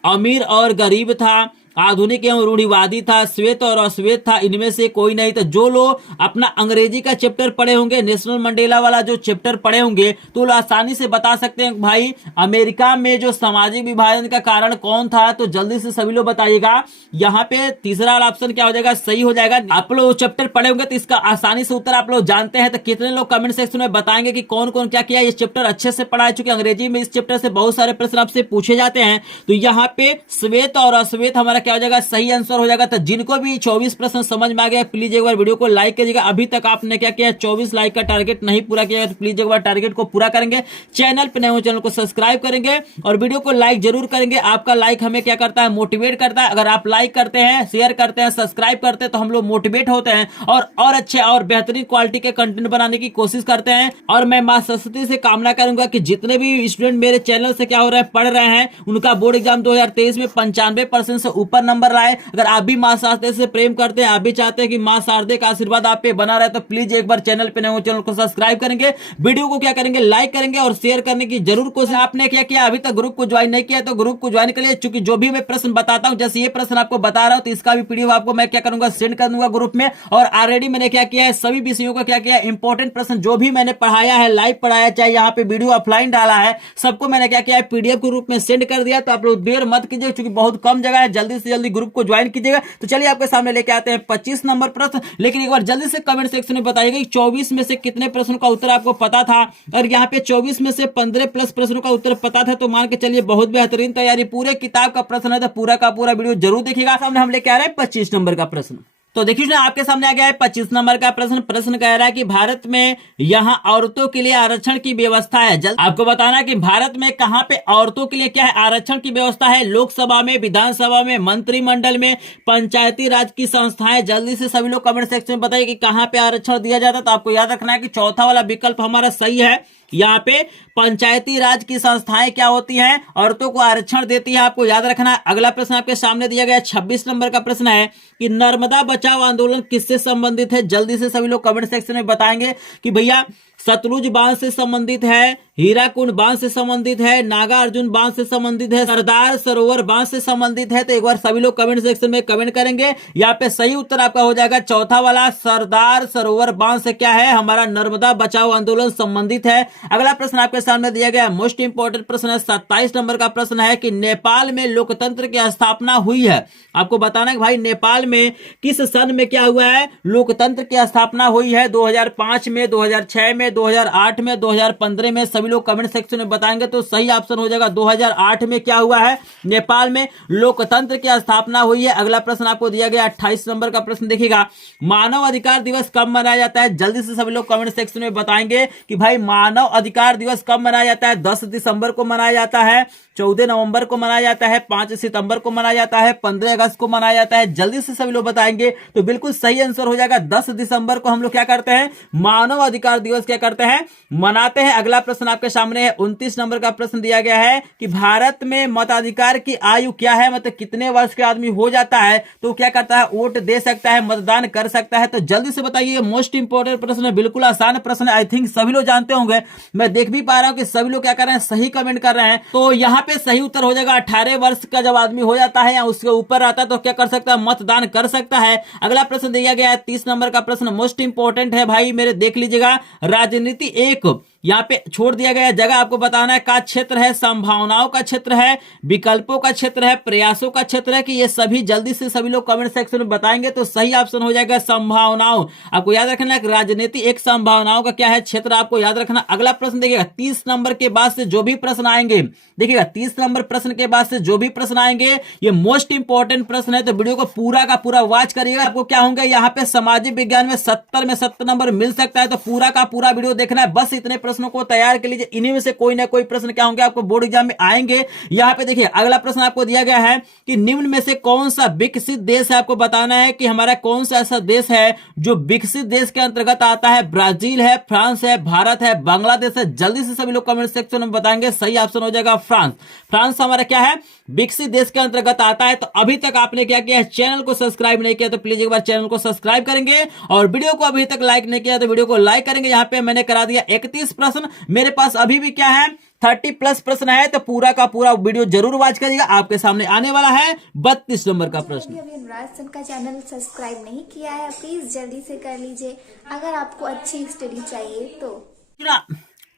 अमीर और गरीब था, आधुनिक एवं रूढ़िवादी था, श्वेत और अश्वेत था, इनमें से कोई नहीं। तो जो लोग अपना अंग्रेजी का चैप्टर पढ़े होंगे, नेशनल मंडेला वाला जो चैप्टर पढ़े होंगे, तो लोग आसानी से बता सकते हैं भाई अमेरिका में जो सामाजिक विभाजन का कारण कौन था। तो जल्दी से सभी लोग बताइएगा। यहाँ पे तीसरा ऑप्शन क्या हो जाएगा, सही हो जाएगा। आप लोग चैप्टर पढ़े होंगे तो इसका आसानी से उत्तर आप लोग जानते हैं। तो कितने लोग कमेंट सेक्शन में बताएंगे कि कौन कौन क्या किया, ये चैप्टर अच्छे से पढ़ा है। चूंकि अंग्रेजी में इस चैप्टर से बहुत सारे प्रश्न आपसे पूछे जाते हैं। तो यहाँ पे श्वेत और अश्वेत हमारा क्या हो जाएगा, सही आंसर हो जाएगा। तो जिनको भी 24 प्रश्न समझ में आ गया प्लीज एक बार वीडियो को लाइक कीजिएगा। अभी तक आपने क्या किया, 24 लाइक का टारगेट नहीं पूरा किया, तो प्लीज एक बार टारगेट को पूरा करेंगे। चैनल पे नए हो चैनल को सब्सक्राइब करेंगे और वीडियो को लाइक जरूर करेंगे। आपका लाइक हमें क्या करता है, मोटिवेट करता है। अगर आप लाइक करते हैं, शेयर करते हैं, सब्सक्राइब करते हैं तो हम लोग मोटिवेट होते हैं और अच्छे और बेहतरीन क्वालिटी के कंटेंट बनाने की कोशिश करते हैं। और मैं मां सरस्वती से कामना करूंगा कि जितने भी स्टूडेंट मेरे चैनल से क्या हो रहा है, पढ़ रहे हैं, उनका बोर्ड एग्जाम 2023 में 95% से ऊपर नंबर लाए। अगर आप भी मां शारदे से प्रेम करते हैं, आप भी चाहते हैं कि मां शारदे का आशीर्वाद आप पे बना रहे, तो प्लीज एक बार चैनल पे नए हो चैनल को सब्सक्राइब करेंगे, वीडियो को क्या करेंगे, लाइक करेंगे और शेयर करने की जरूर कोशिश। आपने क्या किया, अभी तक ग्रुप को ज्वाइन नहीं किया तो ग्रुप को ज्वाइन करिए। चूंकि जो भी मैं प्रश्न बताता हूं, जैसे ये प्रश्न आपको बता रहा हूं, तो इसका भी पीडीएफ आपको मैं क्या करूंगा, सेंड कर दूंगा ग्रुप में। और ऑलरेडी मैंने क्या किया है, सभी विषयों का क्या किया, इंपॉर्टेंट प्रश्न जो भी मैंने पढ़ाया है, लाइव पढ़ाया, चाहे यहाँ पे वीडियो ऑफलाइन डाला है, सबको मैंने क्या किया है, पीडीएफ के रूप में सेंड कर दिया। तो आप लोग देर मत कीजिए, क्योंकि बहुत कम जगह है, जल्दी से जल्दी ग्रुप को ज्वाइन कीजिएगा। तो चलिए आपके सामने लेके आते हैं 25 नंबर प्रश्न। लेकिन एक बार जल्दी से कमेंट सेक्शन में बताइएगा कि 24 में से कितने प्रश्नों का उत्तर आपको पता था। और यहाँ पे 24 में से 15 प्लस प्रश्नों का उत्तर पता था, तो मान के चलिए बहुत बेहतरीन तैयारी। पूरे किताब का प्रश्न है तो पूरा का पूरा वीडियो जरूर देखिएगा। सामने हम लेके आ रहे हैं 25 नंबर का प्रश्न। तो देखिए आपके सामने आ गया है 25 नंबर का प्रश्न। प्रश्न कह रहा है कि भारत में यहाँ औरतों के लिए आरक्षण की व्यवस्था है। जल्द आपको बताना है कि भारत में कहां पे औरतों के लिए क्या है, आरक्षण की व्यवस्था है। लोकसभा में, विधानसभा में, मंत्रिमंडल में, पंचायती राज की संस्थाएं। जल्दी से सभी लोग कमेंट सेक्शन में बताइए कि कहां पे आरक्षण दिया जाता है। तो आपको याद रखना है कि चौथा वाला विकल्प हमारा सही है। यहाँ पे पंचायती राज की संस्थाएं क्या होती हैं, औरतों को आरक्षण देती है, आपको याद रखना है। अगला प्रश्न आपके सामने दिया गया 26 नंबर का प्रश्न है कि नर्मदा बचाओ आंदोलन किससे संबंधित है। जल्दी से सभी लोग कमेंट सेक्शन में बताएंगे कि भैया सतलुज बांध से संबंधित है, हीराकुंड बांध से संबंधित है, नागा अर्जुन बांध से संबंधित है, सरदार सरोवर बांध से संबंधित है। तो एक बार सभी लोग कमेंट सेक्शन में कमेंट करेंगे। यहाँ पे सही उत्तर आपका हो जाएगा चौथा वाला, सरदार सरोवर बांध से क्या है, हमारा नर्मदा बचाओ आंदोलन संबंधित है। अगला प्रश्न आपके सामने दिया गया मोस्ट इंपोर्टेंट प्रश्न है, 27 नंबर का प्रश्न है कि नेपाल में लोकतंत्र की स्थापना हुई है। आपको बताना है कि भाई नेपाल में किस सन में क्या हुआ है, लोकतंत्र की स्थापना हुई है। 2005 में, 2006 में, 2008 में, 2015 में। सभी लोग कमेंट सेक्शन में बताएंगे तो सही ऑप्शन हो जाएगा 2008 में क्या हुआ है, नेपाल में लोकतंत्र की स्थापना हुई है। अगला प्रश्न आपको दिया गया 28 नंबर का प्रश्न देखिएगा, मानव अधिकार दिवस कब मनाया जाता है। जल्दी से सभी लोग कमेंट सेक्शन में बताएंगे कि भाई मानव अधिकार दिवस कब मनाया जाता है। 10 दिसंबर को मनाया जाता है, 14 नवंबर को मनाया जाता है, 5 सितंबर को मनाया जाता है, 15 अगस्त को मनाया जाता है। जल्दी से सभी लोग बताएंगे तो बिल्कुल सही आंसर हो जाएगा 10 दिसंबर को हम लोग क्या करते हैं, मानव अधिकार दिवस क्या करते हैं, मनाते हैं। अगला प्रश्न आपके सामने है 29 नंबर का प्रश्न दिया गया है कि भारत में मताधिकार की आयु क्या है, मतलब कितने वर्ष के आदमी हो जाता है तो क्या करता है, वोट दे सकता है, मतदान कर सकता है। तो जल्दी से बताइए, मोस्ट इंपोर्टेंट प्रश्न है, बिल्कुल आसान प्रश्न है। आई थिंक सभी लोग जानते होंगे, मैं देख भी पा रहा हूं कि सभी लोग क्या कर रहे हैं, सही कमेंट कर रहे हैं। तो यहाँ पे सही उत्तर हो जाएगा 18 वर्ष का जब आदमी हो जाता है या उसके ऊपर आता है तो क्या कर सकता है, मतदान कर सकता है। अगला प्रश्न दिया गया है 30 नंबर का प्रश्न, मोस्ट इंपोर्टेंट है भाई मेरे, देख लीजिएगा। राजनीति एक यहाँ पे छोड़ दिया गया जगह आपको बताना है का क्षेत्र है, संभावनाओं का क्षेत्र है, विकल्पों का क्षेत्र है, प्रयासों का क्षेत्र है, कि ये सभी जल्दी से सभी लोग कमेंट सेक्शन में बताएंगे। तो सही ऑप्शन हो जाएगा संभावनाओं। आपको याद रखना है राजनीति एक संभावनाओं का क्या है क्षेत्र, आपको याद रखना। अगला प्रश्न देखिएगा 30 नंबर के बाद से जो भी प्रश्न आएंगे, देखिएगा 30 नंबर प्रश्न के बाद से जो भी प्रश्न आएंगे ये मोस्ट इंपॉर्टेंट प्रश्न है, तो वीडियो को पूरा का पूरा वॉच करिएगा। आपको क्या होंगे यहाँ पे सामाजिक विज्ञान में 70 में 70 नंबर मिल सकता है, तो पूरा का पूरा वीडियो देखना है। बस इतने प्रश्नों को तैयार कर लीजिए, इन्हीं में से कोई ना कोई प्रश्न क्या होंगे आपको बोर्ड एग्जाम में आएंगे। यहाँ पे देखिए अगला प्रश्न आपको दिया गया है कि निम्न में से कौन सा विकसित देश है। आपको बताना है कि हमारा कौन सा ऐसा देश है जो विकसित देश के अंतर्गत आता है। ब्राजील है, फ्रांस है, भारत है, बांग्लादेश है। जल्दी से सभी लोग कमेंट सेक्शन में बताएंगे। सही ऑप्शन हो जाएगा फ्रांस। फ्रांस हमारा क्या है, विकसित देश के अंतर्गत आता है। तो अभी तक आपने क्या किया है, चैनल को सब्सक्राइब नहीं किया तो प्लीज एक बार चैनल को सब्सक्राइब करेंगे, और वीडियो को अभी तक लाइक नहीं किया तो वीडियो को लाइक करेंगे। यहाँ पे मैंने करा दिया 31 प्रश्न, मेरे पास अभी भी क्या है 30+ प्रश्न है, तो पूरा का पूरा वीडियो जरूर वॉच करिएगा। आपके सामने आने वाला है 32 नंबर का प्रश्न। अभी अनुराग सर का चैनल सब्सक्राइब नहीं किया है, प्लीज जल्दी से कर लीजिए अगर आपको अच्छी स्टडी चाहिए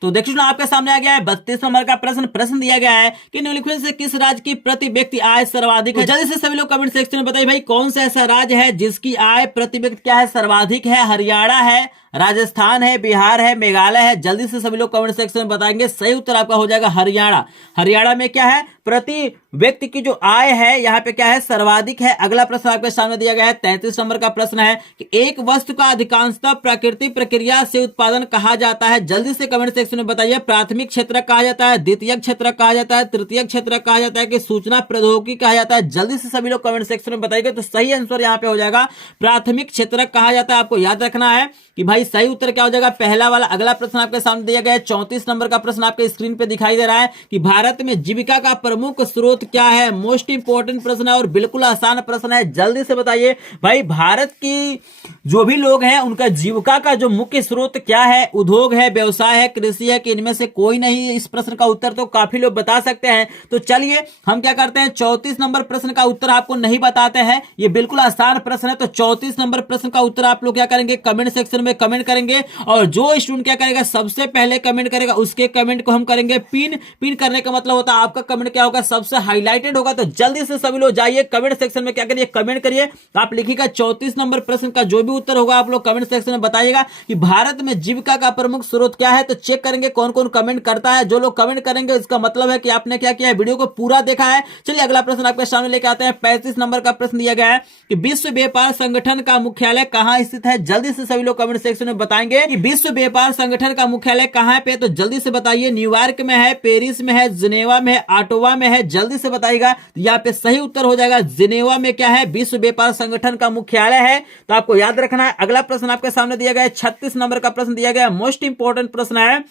तो देखिए ना आपके सामने आ गया है 32 नंबर का प्रश्न दिया गया है कि निम्नलिखित से किस राज्य की प्रति व्यक्ति आय सर्वाधिक है। जल्दी से सभी लोग कमेंट सेक्शन में बताइए भाई कौन सा ऐसा राज्य है जिसकी आय प्रति व्यक्ति क्या है, सर्वाधिक है। हरियाणा है, राजस्थान है, बिहार है, मेघालय है। जल्दी से सभी लोग कमेंट सेक्शन में बताएंगे। सही उत्तर आपका हो जाएगा हरियाणा। हरियाणा में क्या है, प्रति व्यक्ति की जो आय है यहाँ पे क्या है, सर्वाधिक है। अगला प्रश्न आपके सामने दिया गया है 33 नंबर का प्रश्न है कि एक वस्तु का अधिकांशतः प्राकृतिक प्रक्रिया से उत्पादन कहा जाता है। जल्दी से कमेंट सेक्शन में बताइए प्राथमिक क्षेत्र कहा जाता है, द्वितीयक क्षेत्र कहा जाता है, तृतीयक क्षेत्र कहा जाता है, कि सूचना प्रौद्योगिकी कहा जाता है। जल्दी से सभी लोग कमेंट सेक्शन में बताइए। तो सही आंसर यहाँ पे हो जाएगा प्राथमिक क्षेत्र कहा जाता है। आपको याद रखना है कि भाई सही उत्तर क्या हो जाएगा, पहला वाला। अगला प्रश्न आपके सामने दिया गया है 34 नंबर का प्रश्न आपके स्क्रीन पे दिखाई दे रहा है कि भारत में जीविका का प्रमुख स्रोत क्या है। मोस्ट इंपॉर्टेंट प्रश्न है और बिल्कुल आसान प्रश्न है। जल्दी से बताइए भाई भारत की जो भी लोग हैं उनका जीविका का जो मुख्य स्रोत क्या है, उद्योग है, व्यवसाय है, कृषि है, कि इनमें से कोई नहीं। इस प्रश्न का उत्तर तो काफी लोग बता सकते हैं। तो चलिए हम क्या करते हैं, 34 नंबर प्रश्न का उत्तर आपको नहीं बताते हैं, ये बिल्कुल आसान प्रश्न है। तो 34 नंबर प्रश्न का उत्तर आप लोग क्या करेंगे, कमेंट सेक्शन में कमेंट करेंगे, और जो स्टूडेंट क्या करेगा सबसे पहले कमेंट करेगा उसके कमेंट को हम करेंगे पिन। पिन करने का मतलब होता है आपका कमेंट क्या होगा, सबसे हाईलाइटेड होगा। तो जल्दी से सभी लोग जाइए कमेंट सेक्शन में क्या करिए, कमेंट करिए। आप लिखिएगा 34 नंबर प्रश्न का जो भी उत्तर होगा आप लोग कमेंट सेक्शन में बताइएगा कि भारत में जीविका का प्रमुख स्रोत क्या है। तो चेक करेंगे कौन कौन कमेंट करता है। जो लोग कमेंट करेंगे इसका मतलब है कि आपने क्या किया है, वीडियो को पूरा देखा है। चलिए अगला प्रश्न आपके सामने लेकर आते हैं। 35 नंबर का प्रश्न दिया गया है कि विश्व व्यापार संगठन का मुख्यालय कहां स्थित है। जल्दी से सभी लोग कमेंट सेक्शन में बताएंगे कि विश्व व्यापार संगठन का मुख्यालय कहां पे। तो जल्दी से बताइए, न्यूयॉर्क में है, पेरिस में है, जिनेवा में है, ऑटोवा में है। जल्दी से बताइएगा। यहाँ पे सही उत्तर हो जाएगा जिनेवा में क्या है, विश्व व्यापार संगठन का मुख्यालय है। तो आपको याद रखना है। अगला प्रश्न आपके सामने दिया गया है 36 नंबर का प्रश्न दिया गया है। मोस्ट इंपॉर्टेंट प्रश्न है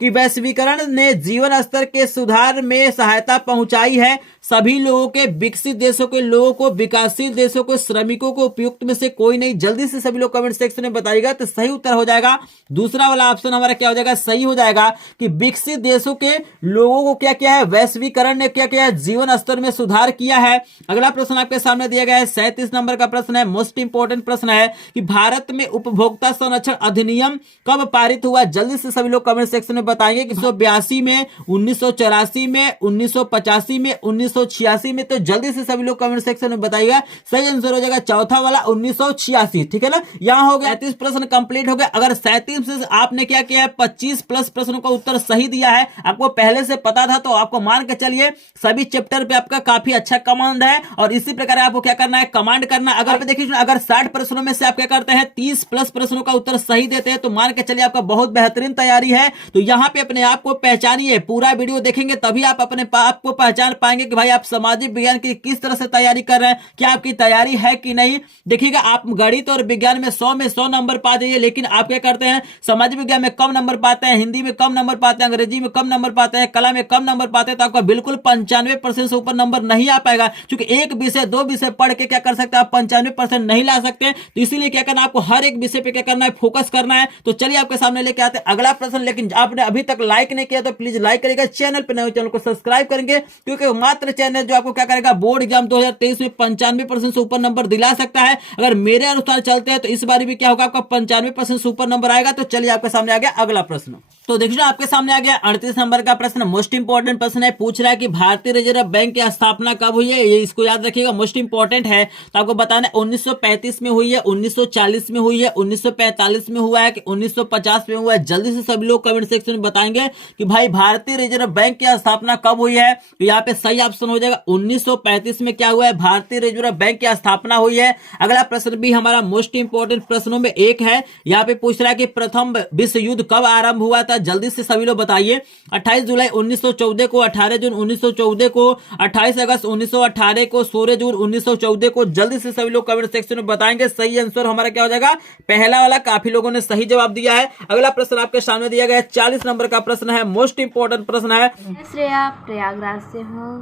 कि वैश्वीकरण ने जीवन स्तर के सुधार में सहायता पहुंचाई है। सभी लोगों के, विकसित देशों के लोगों को, विकासशील देशों को, श्रमिकों को उपयुक्त में से कोई नहीं। जल्दी से सभी लोग कमेंट सेक्शन में बताइएगा। तो सही उत्तर हो जाएगा दूसरा वाला ऑप्शन हमारा क्या हो जाएगा, सही हो जाएगा कि विकसित देशों के लोगों को क्या किया है, वैश्वीकरण ने क्या किया है, जीवन स्तर में सुधार किया है। अगला प्रश्न आपके सामने दिया गया है 37 नंबर का प्रश्न है। मोस्ट इंपॉर्टेंट प्रश्न है कि भारत में उपभोक्ता संरक्षण अधिनियम कब पारित हुआ। जल्दी से सभी लोग कमेंट सेक्शन में बताएंगे कि 1982 में, 1984 में, 1985 में, 1986 में। तो जल्दी से सभी लोग कमेंट सेक्शन में बताइएगा। सही आंसर हो जाएगा चौथा वाला 1986। ठीक है ना, यहां हो गया 33 प्रश्न कंप्लीट हो गए। अगर 37 से आपने क्या किया है, 25+ प्रश्नों का उत्तर सही दिया है, आपको पहले से पता था, तो आपको मान के चलिए सभी चैप्टर पे आपका काफी अच्छा कमांड है। और इसी प्रकार आपको क्या करना है, कमांड करना। अगर देखिए अगर 60 प्रश्नों में से आप क्या करते हैं, 30+ प्रश्नों का उत्तर सही देते हैं, तो मान के चलिए आपका बहुत बेहतरीन तैयारी है। तो यहाँ पे अपने आप को पहचानिए। पूरा वीडियो देखेंगे तभी आप अपने आप को पहचान पाएंगे कि भाई आप सामाजिक विज्ञान की किस तरह से तैयारी कर रहे हैं, क्या आपकी तैयारी है कि नहीं। देखिएगा आप गणित और विज्ञान में 100 में 100 नंबर पा जाइए, लेकिन आप क्या करते हैं, सामाजिक विज्ञान में कम नंबर पाते हैं, हिंदी में कम नंबर पाते हैं, अंग्रेजी में कम नंबर पाते हैं, कला में कम नंबर पाते हैं, तो आपका बिल्कुल 95% से ऊपर नंबर नहीं आ पाएगा। क्योंकि एक विषय 2 विषय पढ़ के क्या कर सकते हैं आप 95% नहीं ला सकते। तो इसीलिए क्या करना, आपको हर एक विषय पे क्या करना है, फोकस करना है। तो चलिए आपके सामने लेके आते हैं अगला प्रश्न। लेकिन आपने अभी तक लाइक नहीं किया तो प्लीज लाइक करिएगा, चैनल पर नए चैनल को सब्सक्राइब करेंगे, क्योंकि मात्र चैनल जो आपको क्या करेगा बोर्ड एग्जाम 2023 में 95% से ऊपर नंबर दिला सकता है। अगर मेरे अनुसार चलते हैं तो इस बार भी क्या होगा, आपका 95% से ऊपर नंबर आएगा। तो चलिए आपके सामने आ गया अगला प्रश्न। तो देखिए आपके सामने आ गया 38 नंबर का प्रश्न, मोस्ट इंपॉर्टेंट प्रश्न है। पूछ रहा है कि भारतीय रिजर्व बैंक की स्थापना कब हुई है, ये इसको याद रखिएगा, मोस्ट इंपॉर्टेंट है। तो आपको बताना है 1935 में हुई है, 1940 में हुई है, 1945 में हुआ है कि 1950 में हुआ है। जल्दी से सभी लोग कमेंट सेक्शन में बताएंगे कि भाई भारतीय रिजर्व बैंक की स्थापना कब हुई है। तो यहाँ पे सही ऑप्शन हो जाएगा 1935 में क्या हुआ है, भारतीय रिजर्व बैंक की स्थापना हुई है। अगला प्रश्न भी हमारा मोस्ट इंपॉर्टेंट प्रश्नों में एक है। यहाँ पे पूछ रहा है कि प्रथम विश्व युद्ध कब आरंभ हुआ था, जल्दी से सभी लोग बताइए। 28 जुलाई 1914 को, 18 जून 1914 को, 28 अगस्त 1918 को, 16 जून 1914 को। जल्दी से सभी लोग कमेंट सेक्शन में बताएंगे। सही आंसर हमारा क्या हो जाएगा, पहला वाला। काफी लोगों ने सही जवाब दिया है। अगला प्रश्न आपके सामने दिया गया है 40 नंबर का प्रश्न है, मोस्ट इंपॉर्टेंट प्रश्न है। मैं श्रेया प्रयागराज से हूँ।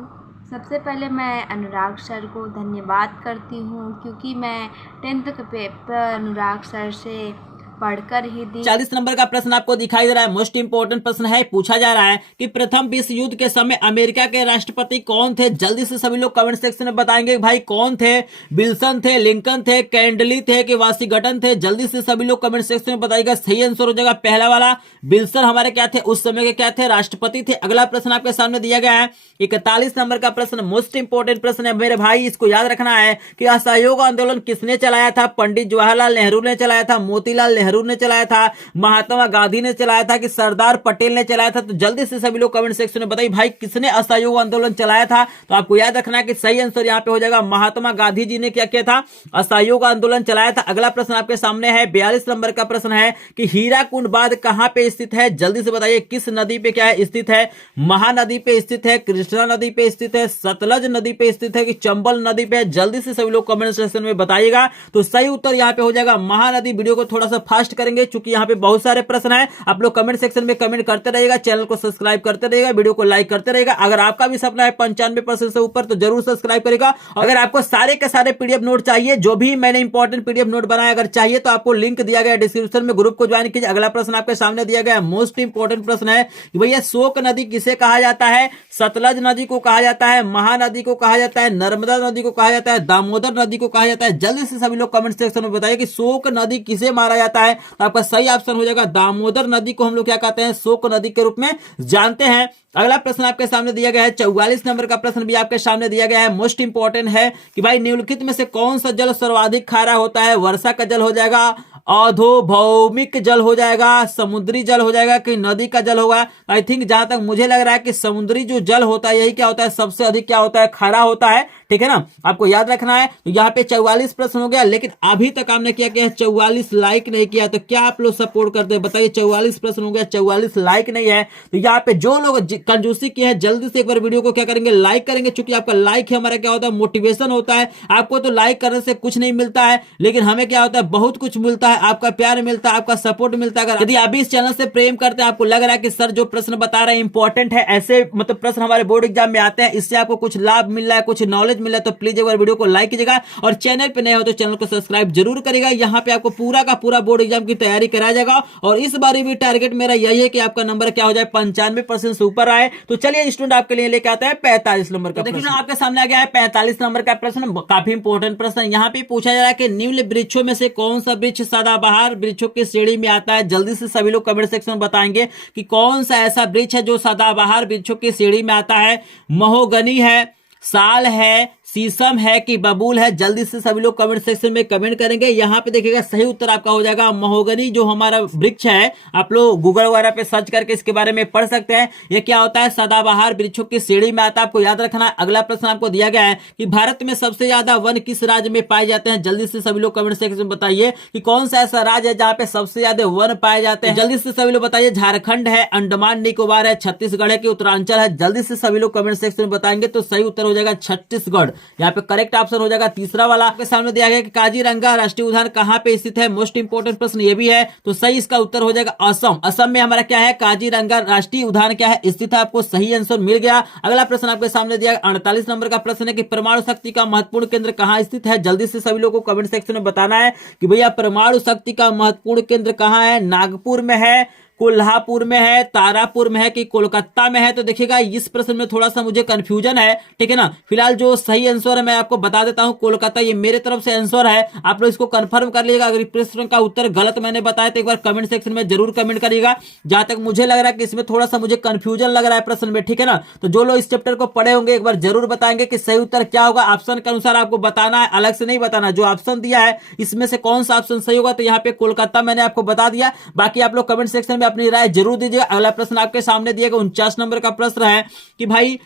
सबसे पहले मैं अनुराग सर को धन्यवाद करती हूँ क्योंकि मैं 10th का पेपर अनुराग सर से पढ़कर ही दी। 40 नंबर का प्रश्न आपको दिखाई दे रहा है, मोस्ट इंपॉर्टेंट प्रश्न है। पूछा जा रहा है कि प्रथम विश्व युद्ध के समय अमेरिका के राष्ट्रपति कौन थे। जल्दी से सभी लोग कमेंट सेक्शन में बताएंगे भाई कौन थे, विल्सन थे, लिंकन थे, कैंडली थे कि वाशिंगटन थे। जल्दी से सभी लोग कमेंट सेक्शन में बताइएगा। सही आंसर हो जाएगा पहला वाला, विल्सन हमारे क्या थे, उस समय के क्या थे, राष्ट्रपति थे। अगला प्रश्न आपके सामने दिया गया है 41 नंबर का प्रश्न, मोस्ट इंपॉर्टेंट प्रश्न है मेरे भाई। इसको याद रखना है कि असहयोग आंदोलन किसने चलाया था। पंडित जवाहरलाल नेहरू ने चलाया था, मोतीलाल नेहरू ने चलाया था, महात्मा गांधी ने चलाया था कि सरदार पटेल ने चलाया था। तो जल्दी से सभी लोग कमेंट सेक्शन में बताइए भाई किसने असहयोग आंदोलन चलाया था। तो आपको याद रखना है कि सही आंसर यहाँ पे हो जाएगा महात्मा गांधी जी ने क्या किया था, असहयोग आंदोलन चलाया था। अगला प्रश्न आपके सामने है 42 नंबर का प्रश्न है कि हीराकुंड बांध कहां पे स्थित है। जल्दी से बताइए किस नदी पे क्या है स्थित है। महानदी पे स्थित है, कृष्णा नदी पे स्थित है, सतलज नदी पे स्थित है कि चंबल नदी पे। जल्दी से सभी लोग कमेंट सेक्शन में बताइएगा। तो सही उत्तर यहाँ पे हो जाएगा महानदी। वीडियो को थोड़ा सा फास्ट करेंगे क्योंकि यहाँ पे बहुत सारे प्रश्न हैं। आप लोग कमेंट सेक्शन में कमेंट करते रहिएगा, चैनल को सब्सक्राइब करते रहिएगा, वीडियो को लाइक करते रहिएगा। अगर आपका भी सपना है 95% से ऊपर तो जरूर सब्सक्राइब करेगा। अगर आपको सारे के सारे पीडीएफ नोट चाहिए, जो भी मैंने इंपॉर्टेंट पीडीएफ नोट बनाया अगर चाहिए तो आपको लिंक दिया गया डिस्क्रिप्शन में, ग्रुप को ज्वाइन कीजिए। अगला प्रश्न आपके सामने दिया गया मोस्ट इंपॉर्टेंट प्रश्न है कि भैया शोक नदी किसे कहा जाता है। सतलज नदी को कहा जाता है, महानदी को कहा जाता है, नर्मदा नदी को कहा जाता है, दामोदर नदी को कहा जाता है। जल्दी से सभी लोग कमेंट सेक्शन में बताइए कि शोक नदी किसे मारा जाता है। तो आपका सही ऑप्शन हो जाएगा दामोदर नदी को हम लोग क्या कहते हैं, शोक नदी के रूप में जानते हैं। अगला प्रश्न आपके सामने दिया गया है 44 नंबर का प्रश्न भी आपके सामने दिया गया है, मोस्ट इंपॉर्टेंट है कि भाई निम्नलिखित में से कौन सा जल सर्वाधिक खारा होता है। वर्षा का जल हो जाएगा, अधोभौमिक जल हो जाएगा, समुद्री जल हो जाएगा कि नदी का जल होगा। आई थिंक जहां तक मुझे लग रहा है कि समुद्री जो जल होता है यही क्या होता है, सबसे अधिक क्या होता है, खारा होता है। ठीक है ना, आपको याद रखना है। तो यहाँ पे 44 प्रश्न हो गया, लेकिन अभी तक आपने क्या किया, 44 लाइक नहीं किया। तो क्या आप लोग सपोर्ट करते हैं बताइए। 44 प्रश्न हो गया, 44 लाइक नहीं है। तो यहाँ पे जो लोग कंजूसी किए हैं जल्दी से एक बार वीडियो को क्या करेंगे, लाइक करेंगे, क्योंकि आपका लाइक है हमारा क्या होता है, मोटिवेशन होता है। आपको तो लाइक करने से कुछ नहीं मिलता है, लेकिन हमें क्या होता है, बहुत कुछ मिलता है। आपका प्यार मिलता है, आपका सपोर्ट मिलता है। यदि आप इस चैनल से प्रेम करते हैं, आपको लग रहा है कि सर जो प्रश्न बता रहे हैं इंपॉर्टेंट है, ऐसे मतलब प्रश्न हमारे बोर्ड एग्जाम में आते हैं, इससे आपको कुछ लाभ मिल रहा है, कुछ नॉलेज मिल रहा है, तो प्लीज एक बार वीडियो को लाइक कीजिएगा। और चैनल पे नए हो तो चैनल को सब्सक्राइब जरूर करेगा। यहाँ पे आपको पूरा का पूरा बोर्ड एग्जाम की तैयारी कराया जाएगा। और इस बार भी टारगेट मेरा यही है कि आपका नंबर क्या हो जाए, 95% से ऊपर आए। तो चलिए स्टूडेंट आपके लिए लेके आता है 45 नंबर का प्रश्न। आपके सामने आ गया है 45 नंबर का प्रश्न, काफी इंपॉर्टेंट प्रश्न। यहाँ पे पूछा जा रहा है कि निम्न वृक्षों में से कौन सा वृक्ष सदाबहार वृक्षों की श्रेणी में आता है। जल्दी से सभी लोग कमेंट सेक्शन में बताएंगे कि कौन सा ऐसा वृक्ष है जो सदाबहार वृक्षों की श्रेणी में आता है। महोगनी है, साल है, शीशम है कि बबूल है। जल्दी से सभी लोग कमेंट सेक्शन में कमेंट करेंगे। यहाँ पे देखिएगा सही उत्तर आपका हो जाएगा महोगनी। जो हमारा वृक्ष है, आप लोग गूगल वगैरह पे सर्च करके इसके बारे में पढ़ सकते हैं। ये क्या होता है, सदाबहार वृक्षों की श्रेणी में आता है, आपको याद रखना है। अगला प्रश्न आपको दिया गया है कि भारत में सबसे ज्यादा वन किस राज्य में पाए जाते हैं। जल्दी से सभी लोग कमेंट सेक्शन में बताइए कि कौन सा ऐसा राज्य है जहाँ पे सबसे ज्यादा वन पाए जाते हैं। जल्दी से सभी लोग बताइए। झारखंड है, अंडमान निकोबार है, छत्तीसगढ़ है कि उत्तरांचल है। जल्दी से सभी लोग कमेंट सेक्शन में बताएंगे। तो सही उत्तर हो जाएगा छत्तीसगढ़। यहाँ पे करेक्ट ऑप्शन हो जाएगा तीसरा वाला। आपके सामने दिया गया कि काजीरंगा राष्ट्रीय उद्यान कहां पे स्थित है। मोस्ट इंपोर्टेंट प्रश्न ये भी है। तो सही इसका उत्तर हो जाएगा असम। असम में हमारा क्या है, काजीरंगा राष्ट्रीय उद्यान क्या है, स्थित है। आपको सही आंसर मिल गया। अगला प्रश्न आपके सामने दिया 48 नंबर का प्रश्न है कि परमाणु शक्ति का महत्वपूर्ण केंद्र कहां स्थित है। जल्दी से सभी लोगों को कमेंट सेक्शन में बताना है कि भैया परमाणु शक्ति का महत्वपूर्ण केंद्र कहां है। नागपुर में है, कोल्हापुर में है, तारापुर में है कि कोलकाता में है। तो देखिएगा इस प्रश्न में थोड़ा सा मुझे कंफ्यूजन है, ठीक है ना। फिलहाल जो सही आंसर है मैं आपको बता देता हूं, कोलकाता, ये मेरे तरफ से आंसर है। आप लोग इसको कंफर्म कर लीजिएगा। अगर इस प्रश्न का उत्तर गलत मैंने बताया तो एक बार कमेंट सेक्शन में जरूर कमेंट करिएगा। जहां तक मुझे लग रहा है कि इसमें थोड़ा सा मुझे कंफ्यूजन लग रहा है प्रश्न में, ठीक है ना। तो जो लोग इस चैप्टर को पढ़े होंगे एक बार जरूर बताएंगे कि सही उत्तर क्या होगा। ऑप्शन के अनुसार आपको बताना है, अलग से नहीं बताना। जो ऑप्शन दिया है इसमें से कौन सा ऑप्शन सही होगा, तो यहाँ पे कोलकाता मैंने आपको बता दिया। बाकी आप लोग कमेंट सेक्शन में अपनी राय जरूर दीजिएगा। अगला प्रश्न आपके सामने दिएगा 49 नंबर का प्रश्न है कि भाई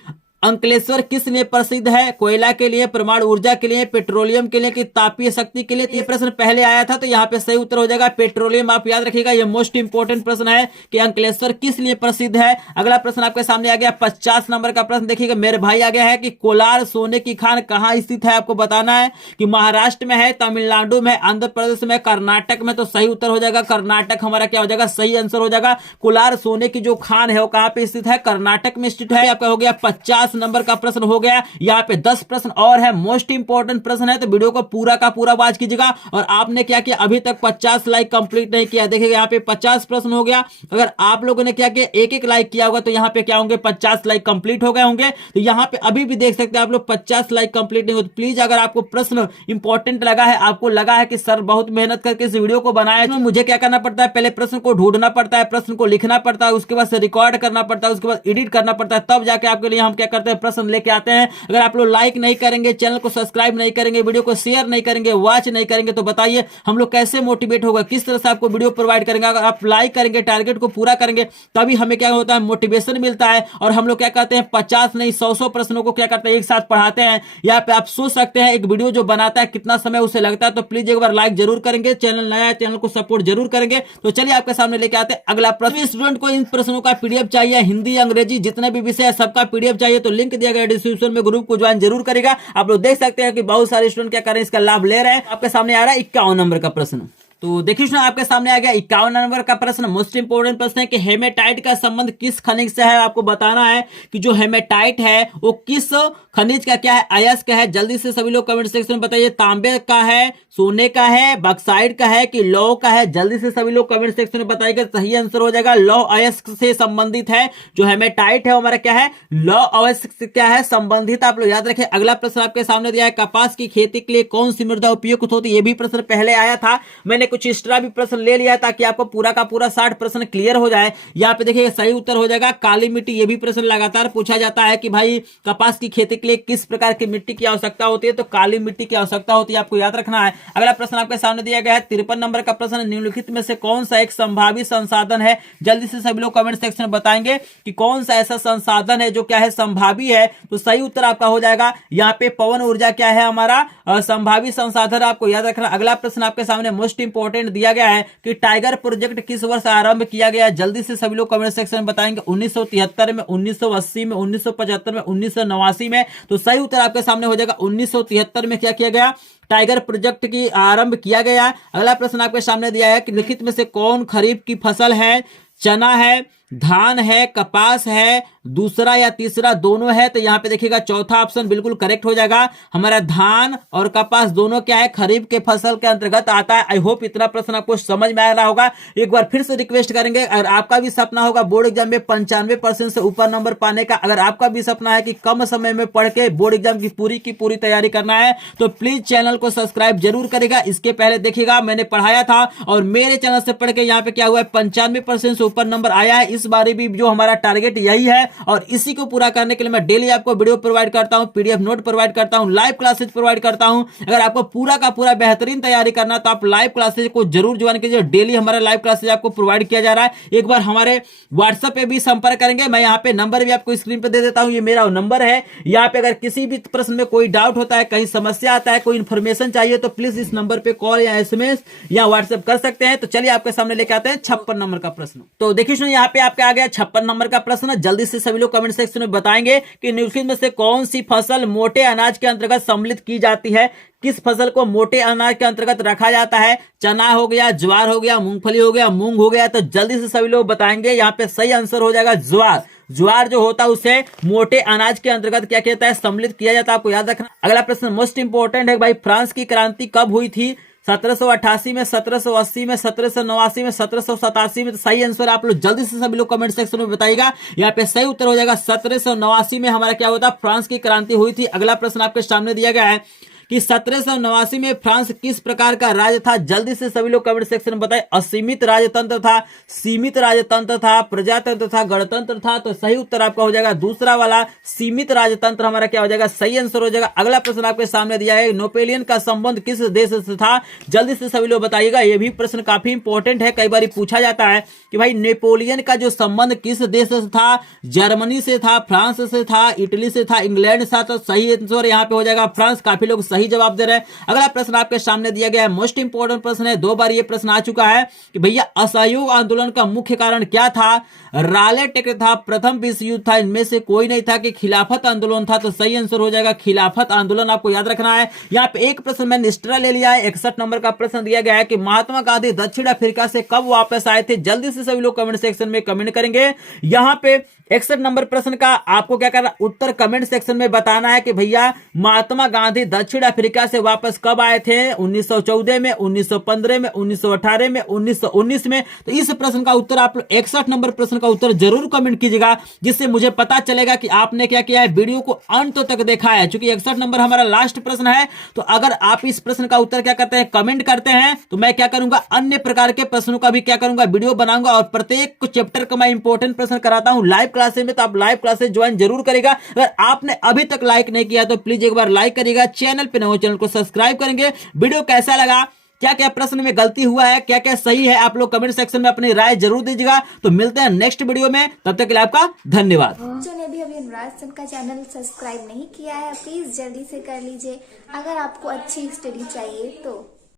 अंकलेश्वर किस लिए प्रसिद्ध है? कोयला के लिए, परमाणु ऊर्जा के लिए, पेट्रोलियम के लिए कि तापीय शक्ति के लिए? तो ये प्रश्न पहले आया था, तो यहाँ पे सही उत्तर हो जाएगा पेट्रोलियम। आप याद रखिएगा, ये मोस्ट इंपोर्टेंट प्रश्न है कि अंकलेश्वर किस लिए प्रसिद्ध है। अगला प्रश्न आपके सामने आ गया 50 नंबर का प्रश्न। देखिएगा मेरे भाई आ गया है कि कोलार सोने की खान कहाँ स्थित है, आपको बताना है कि महाराष्ट्र में है, तमिलनाडु में, आंध्र प्रदेश में, कर्नाटक में। तो सही उत्तर हो जाएगा कर्नाटक, हमारा क्या हो जाएगा, सही आंसर हो जाएगा। कोलार सोने की जो खान है वो कहाँ पे स्थित है, कर्नाटक में स्थित है। आपका हो गया 50 नंबर का प्रश्न हो गया। यहाँ पे 10 प्रश्न और है, मोस्ट इंपोर्टेंट प्रश्न है, तो वीडियो को पूरा का पूरा वॉच कीजिएगा। और आपने क्या किया, अभी तक 50 लाइक कंप्लीट नहीं किया। देखिएगा यहाँ पे 50 प्रश्न हो गया। अगर आप लोगों ने क्या किया, एक एक लाइक किया होगा तो यहाँ पे क्या होंगे, 50 लाइक कंप्लीट हो गए होंगे। तो यहाँ पे अभी भी देख सकते हैं आप लोग 50 लाइक कंप्लीट नहीं हो। तो प्लीज अगर आपको प्रश्न इंपॉर्टेंट लगा है, आपको लगा है कि सर बहुत मेहनत करके इस वीडियो को बनाया है, मुझे क्या करना पड़ता है, पहले प्रश्न को ढूंढना पड़ता है, प्रश्न को लिखना पड़ता है, उसके बाद से रिकॉर्ड करना पड़ता है, उसके बाद एडिट करना पड़ता है, तब जाके आपके लिए हम क्या करते हैं, प्रश्न लेके आते हैं। अगर आप लोग लाइक नहीं करेंगे, चैनल को सब्सक्राइब नहीं करेंगे, वीडियो को शेयर नहीं करेंगे, वॉच नहीं करेंगे, तो बताइए हम लोग कैसे मोटिवेट होगा, किस तरह से आपको वीडियो प्रोवाइड करेंगे। अगर आप लाइक करेंगे, टारगेट को पूरा करेंगे, तभी हमें क्या होता है, मोटिवेशन मिलता है। और हम लोग क्या करते हैं, 50 नहीं 100 प्रश्नों को क्या करते हैं, एक साथ पढ़ाते हैं। यहाँ पे आप सोच सकते हैं एक वीडियो जो बनाता है कितना समय उसे लगता है। तो प्लीज एक बार लाइक जरूर करेंगे, चैनल नया है चैनल को सपोर्ट जरूर करेंगे। तो चलिए आपके सामने लेके आते हैं अगला प्रश्न। स्टूडेंट को इन प्रश्नों का पीडीएफ चाहिए, हिंदी अंग्रेजी जितने भी विषय है सबका पीडीएफ चाहिए, तो लिंक दिया गया डिस्क्रिप्शन में, ग्रुप को ज्वाइन जरूर करेगा। आप लोग देख सकते हैं कि बहुत सारे स्टूडेंट क्या कर रहे हैं, इसका लाभ ले रहे हैं। आपके सामने आ रहा है 51 नंबर का प्रश्न। तो देखिए सुना, आपके सामने आ गया 51 नंबर का प्रश्न। मोस्ट इंपोर्टेंट प्रश्न है कि हेमेटाइट का संबंध किस खनिज से है। आपको बताना है कि जो हेमेटाइट है वो किस खनिज का क्या है, अयस्क है। जल्दी से सभी लोग कमेंट सेक्शन में बताइए, तांबे का है, सोने का है, बक्साइड का है कि लौह का है। जल्दी से सभी लोग कमेंट सेक्शन में बताइएगा। सही आंसर हो जाएगा लौह अयस्क से संबंधित है। जो हेमेटाइट है हमारा क्या है, लौह अयस्क से क्या है, संबंधित। आप लोग याद रखें। अगला प्रश्न आपके सामने दिया है, कपास की खेती के लिए कौन सी मृदा उपयुक्त होती है। ये भी प्रश्न पहले आया था, मैंने कुछ एक्स्ट्रा भी प्रश्न ले लिया ताकि आपको पूरा का पूरा 60 प्रश्न क्लियर हो जाए। यहाँ पे देखिए सही उत्तर हो जाएगा काली मिट्टी। ये भी प्रश्न लगातार पूछा जाता है कि भाई कपास की खेती के लिए किस प्रकार की मिट्टी की आवश्यकता होती है, तो काली मिट्टी की आवश्यकता होती है, आपको याद रखना है। अगला प्रश्न आपके सामने दिया गया है 53 नंबर का प्रश्न, निम्नलिखित में से कौन सा एक संभावित संसाधन है। जल्दी से सभी लोग कमेंट सेक्शन में बताएंगे कि कौन सा ऐसा संसाधन है जो क्या है, संभावी है। तो सही उत्तर आपका हो जाएगा यहाँ पे पवन ऊर्जा क्या है, हमारा संभावित संसाधन, आपको याद रखना। अगला प्रश्न आपके सामने मोस्ट इंपोर्टेंट दिया गया है कि टाइगर प्रोजेक्ट किस वर्ष आरंभ किया गया। जल्दी से सभी लोग कमेंट सेक्शन में बताएंगे, 1973 में, 1980 में, 1975 में, 1989 में। तो सही उत्तर आपके सामने हो जाएगा 1973 में क्या किया गया, टाइगर प्रोजेक्ट की आरंभ किया गया। अगला प्रश्न आपके सामने दिया है कि निम्नलिखित में से कौन खरीफ की फसल है। चना है, धान है, कपास है, दूसरा या तीसरा दोनों है। तो यहाँ पे देखिएगा चौथा ऑप्शन बिल्कुल करेक्ट हो जाएगा। हमारा धान और कपास दोनों क्या है, खरीफ के फसल के अंतर्गत आता है। आई होप इतना प्रश्न आपको समझ में आ रहा होगा। एक बार फिर से रिक्वेस्ट करेंगे, अगर आपका भी सपना होगा बोर्ड एग्जाम में 95% से ऊपर नंबर पाने का, अगर आपका भी सपना है कि कम समय में पढ़ के बोर्ड एग्जाम की पूरी तैयारी करना है, तो प्लीज चैनल को सब्सक्राइब जरूर करेगा। इसके पहले देखिएगा मैंने पढ़ाया था और मेरे चैनल से पढ़ के यहाँ पे क्या हुआ है, 95% से ऊपर नंबर आया है। इस बार भी जो हमारा टारगेट यही है और इसी को पूरा करने के लिए मैं डेली आपको वीडियो प्रोवाइड करता हूं, पीडीएफ नोट प्रोवाइड करता हूं, लाइव क्लासेज प्रोवाइड करता हूं। अगर आपको पूरा का पूरा बेहतरीन तैयारी करना तो आप लाइव क्लासेज को जरूर ज्वाइन कीजिए। डेली हमारा लाइव क्लासेज आपको प्रोवाइड किया जा रहा है। एक बार हमारे व्हाट्सएप पे भी संपर्क करेंगे, मैं यहाँ पे नंबर भी आपको स्क्रीन पे दे देता हूँ, ये मेरा नंबर है। यहाँ पे अगर किसी भी प्रश्न में कोई डाउट होता है, कहीं समस्या आता है, कोई इन्फॉर्मेशन चाहिए, तो प्लीज इस नंबर पे कॉल या SMS या व्हाट्सएप कर सकते हैं। तो चलिए आपके सामने लेके आते हैं 56 नंबर का प्रश्न। तो देखिए सुनिए, यहाँ पे आपके आ गया 56 नंबर का प्रश्न। जल्दी से सभी लोग कमेंट सेक्शन में बताएंगे कि निम्नलिखित में से कौन सी फसल मोटे अनाज के अंतर्गत सम्मिलित की जाती है। किस फसल को मोटे अनाज के अंतर्गत रखा जाता है। चना हो गया, ज्वार हो गया, मूंगफली हो गया, मूंग हो गया। तो जल्दी से सभी लोग बताएंगे। यहाँ पे सही आंसर हो जाएगा ज्वार। ज्वार जो होता है उसे मोटे अनाज के अंतर्गत क्या कहता है, सम्मिलित किया जाता है, आपको याद रखना। अगला प्रश्न मोस्ट इंपोर्टेंट है भाई, फ्रांस की क्रांति कब हुई थी। 1788 में, 1780 में, 1789 में, 1787 में। तो सही आंसर आप लोग जल्दी से सभी लोग कमेंट सेक्शन में बताइएगा। यहाँ पे सही उत्तर हो जाएगा 1789 में हमारा क्या होता, फ्रांस की क्रांति हुई थी। अगला प्रश्न आपके सामने दिया गया है कि 1789 में फ्रांस किस प्रकार का राज्य था। जल्दी से सभी लोग कमेंट सेक्शन में बताएं। असीमित राजतंत्र था, सीमित राजतंत्र था, प्रजातंत्र था, गणतंत्र था। तो सही उत्तर आपका हो जाएगा दूसरा वाला, सीमित राजतंत्र हमारा क्या हो जाएगा, सही आंसर हो जाएगा। अगला प्रश्न आपके सामने दिया है, नेपोलियन का संबंध किस देश से था। जल्दी से सभी लोग बताइएगा। यह भी प्रश्न काफी इंपॉर्टेंट है, कई बार पूछा जाता है कि भाई नेपोलियन का जो संबंध किस देश से था। जर्मनी से था, फ्रांस से था, इटली से था, इंग्लैंड से था। तो सही आंसर यहाँ पे हो जाएगा फ्रांस। काफी लोग सही जवाब दे रहे हैं। अगला प्रश्न आपके सामने दिया गया है, मोस्ट इंपोर्टेंट प्रश्न है, 2 बार ये प्रश्न आ चुका है कि भैया असहयोग आंदोलन का मुख्य कारण क्या था। रॉलेट एक्ट था, प्रथम विश्व युद्ध था, इनमें से कोई नहीं था कि खिलाफत आंदोलन था। तो सही आंसर हो जाएगा खिलाफत आंदोलन, आपको याद रखना है। यहाँ पे एक प्रश्न मैंने एक्स्ट्रा ले लिया है, 61 नंबर का प्रश्न दिया गया है कि महात्मा गांधी दक्षिण अफ्रीका से कब वापस आए थे। जल्दी से सभी लोग कमेंट सेक्शन में कमेंट करेंगे। यहाँ पे 61 नंबर प्रश्न का आपको क्या करना, उत्तर कमेंट सेक्शन में बताना है कि भैया महात्मा गांधी दक्षिण अफ्रीका से वापस कब आए थे। 1914 में, 1915 में, 1918 में, 1919 में। तो इस प्रश्न का उत्तर आप 61 नंबर प्रश्न का उत्तर जरूर कमेंट कीजिएगा, जिससे मुझे पता चलेगा कि आपने क्या किया है, वीडियो को अंत तक देखा है। चूंकि 61 नंबर हमारा लास्ट प्रश्न है, तो अगर आप इस प्रश्न का उत्तर क्या करते हैं, कमेंट करते हैं, तो मैं क्या करूंगा, अन्य प्रकार के प्रश्नों का भी क्या करूंगा, वीडियो बनाऊंगा। और प्रत्येक चैप्टर का मैं इंपॉर्टेंट प्रश्न कराता हूं लाइव क्लासेस में, तो आप लाइव क्लासेस ज्वाइन जरूर करेगा। अगर आपने अभी तक लाइक नहीं किया तो प्लीज एक बार लाइक करिएगा, चैनल पे नए हो चैनल को सब्सक्राइब करेंगे। वीडियो कैसा लगा, क्या क्या प्रश्न में गलती हुआ है, क्या क्या सही है, आप लोग कमेंट सेक्शन में अपनी राय जरूर दीजिएगा। तो मिलते हैं नेक्स्ट वीडियो में, तब तक के लिए आपका धन्यवाद। जो ने भी अभी अनुराग सर का चैनल सब्सक्राइब नहीं किया है, प्लीज जल्दी से कर लीजिए। अगर आपको अच्छी स्टडी चाहिए तो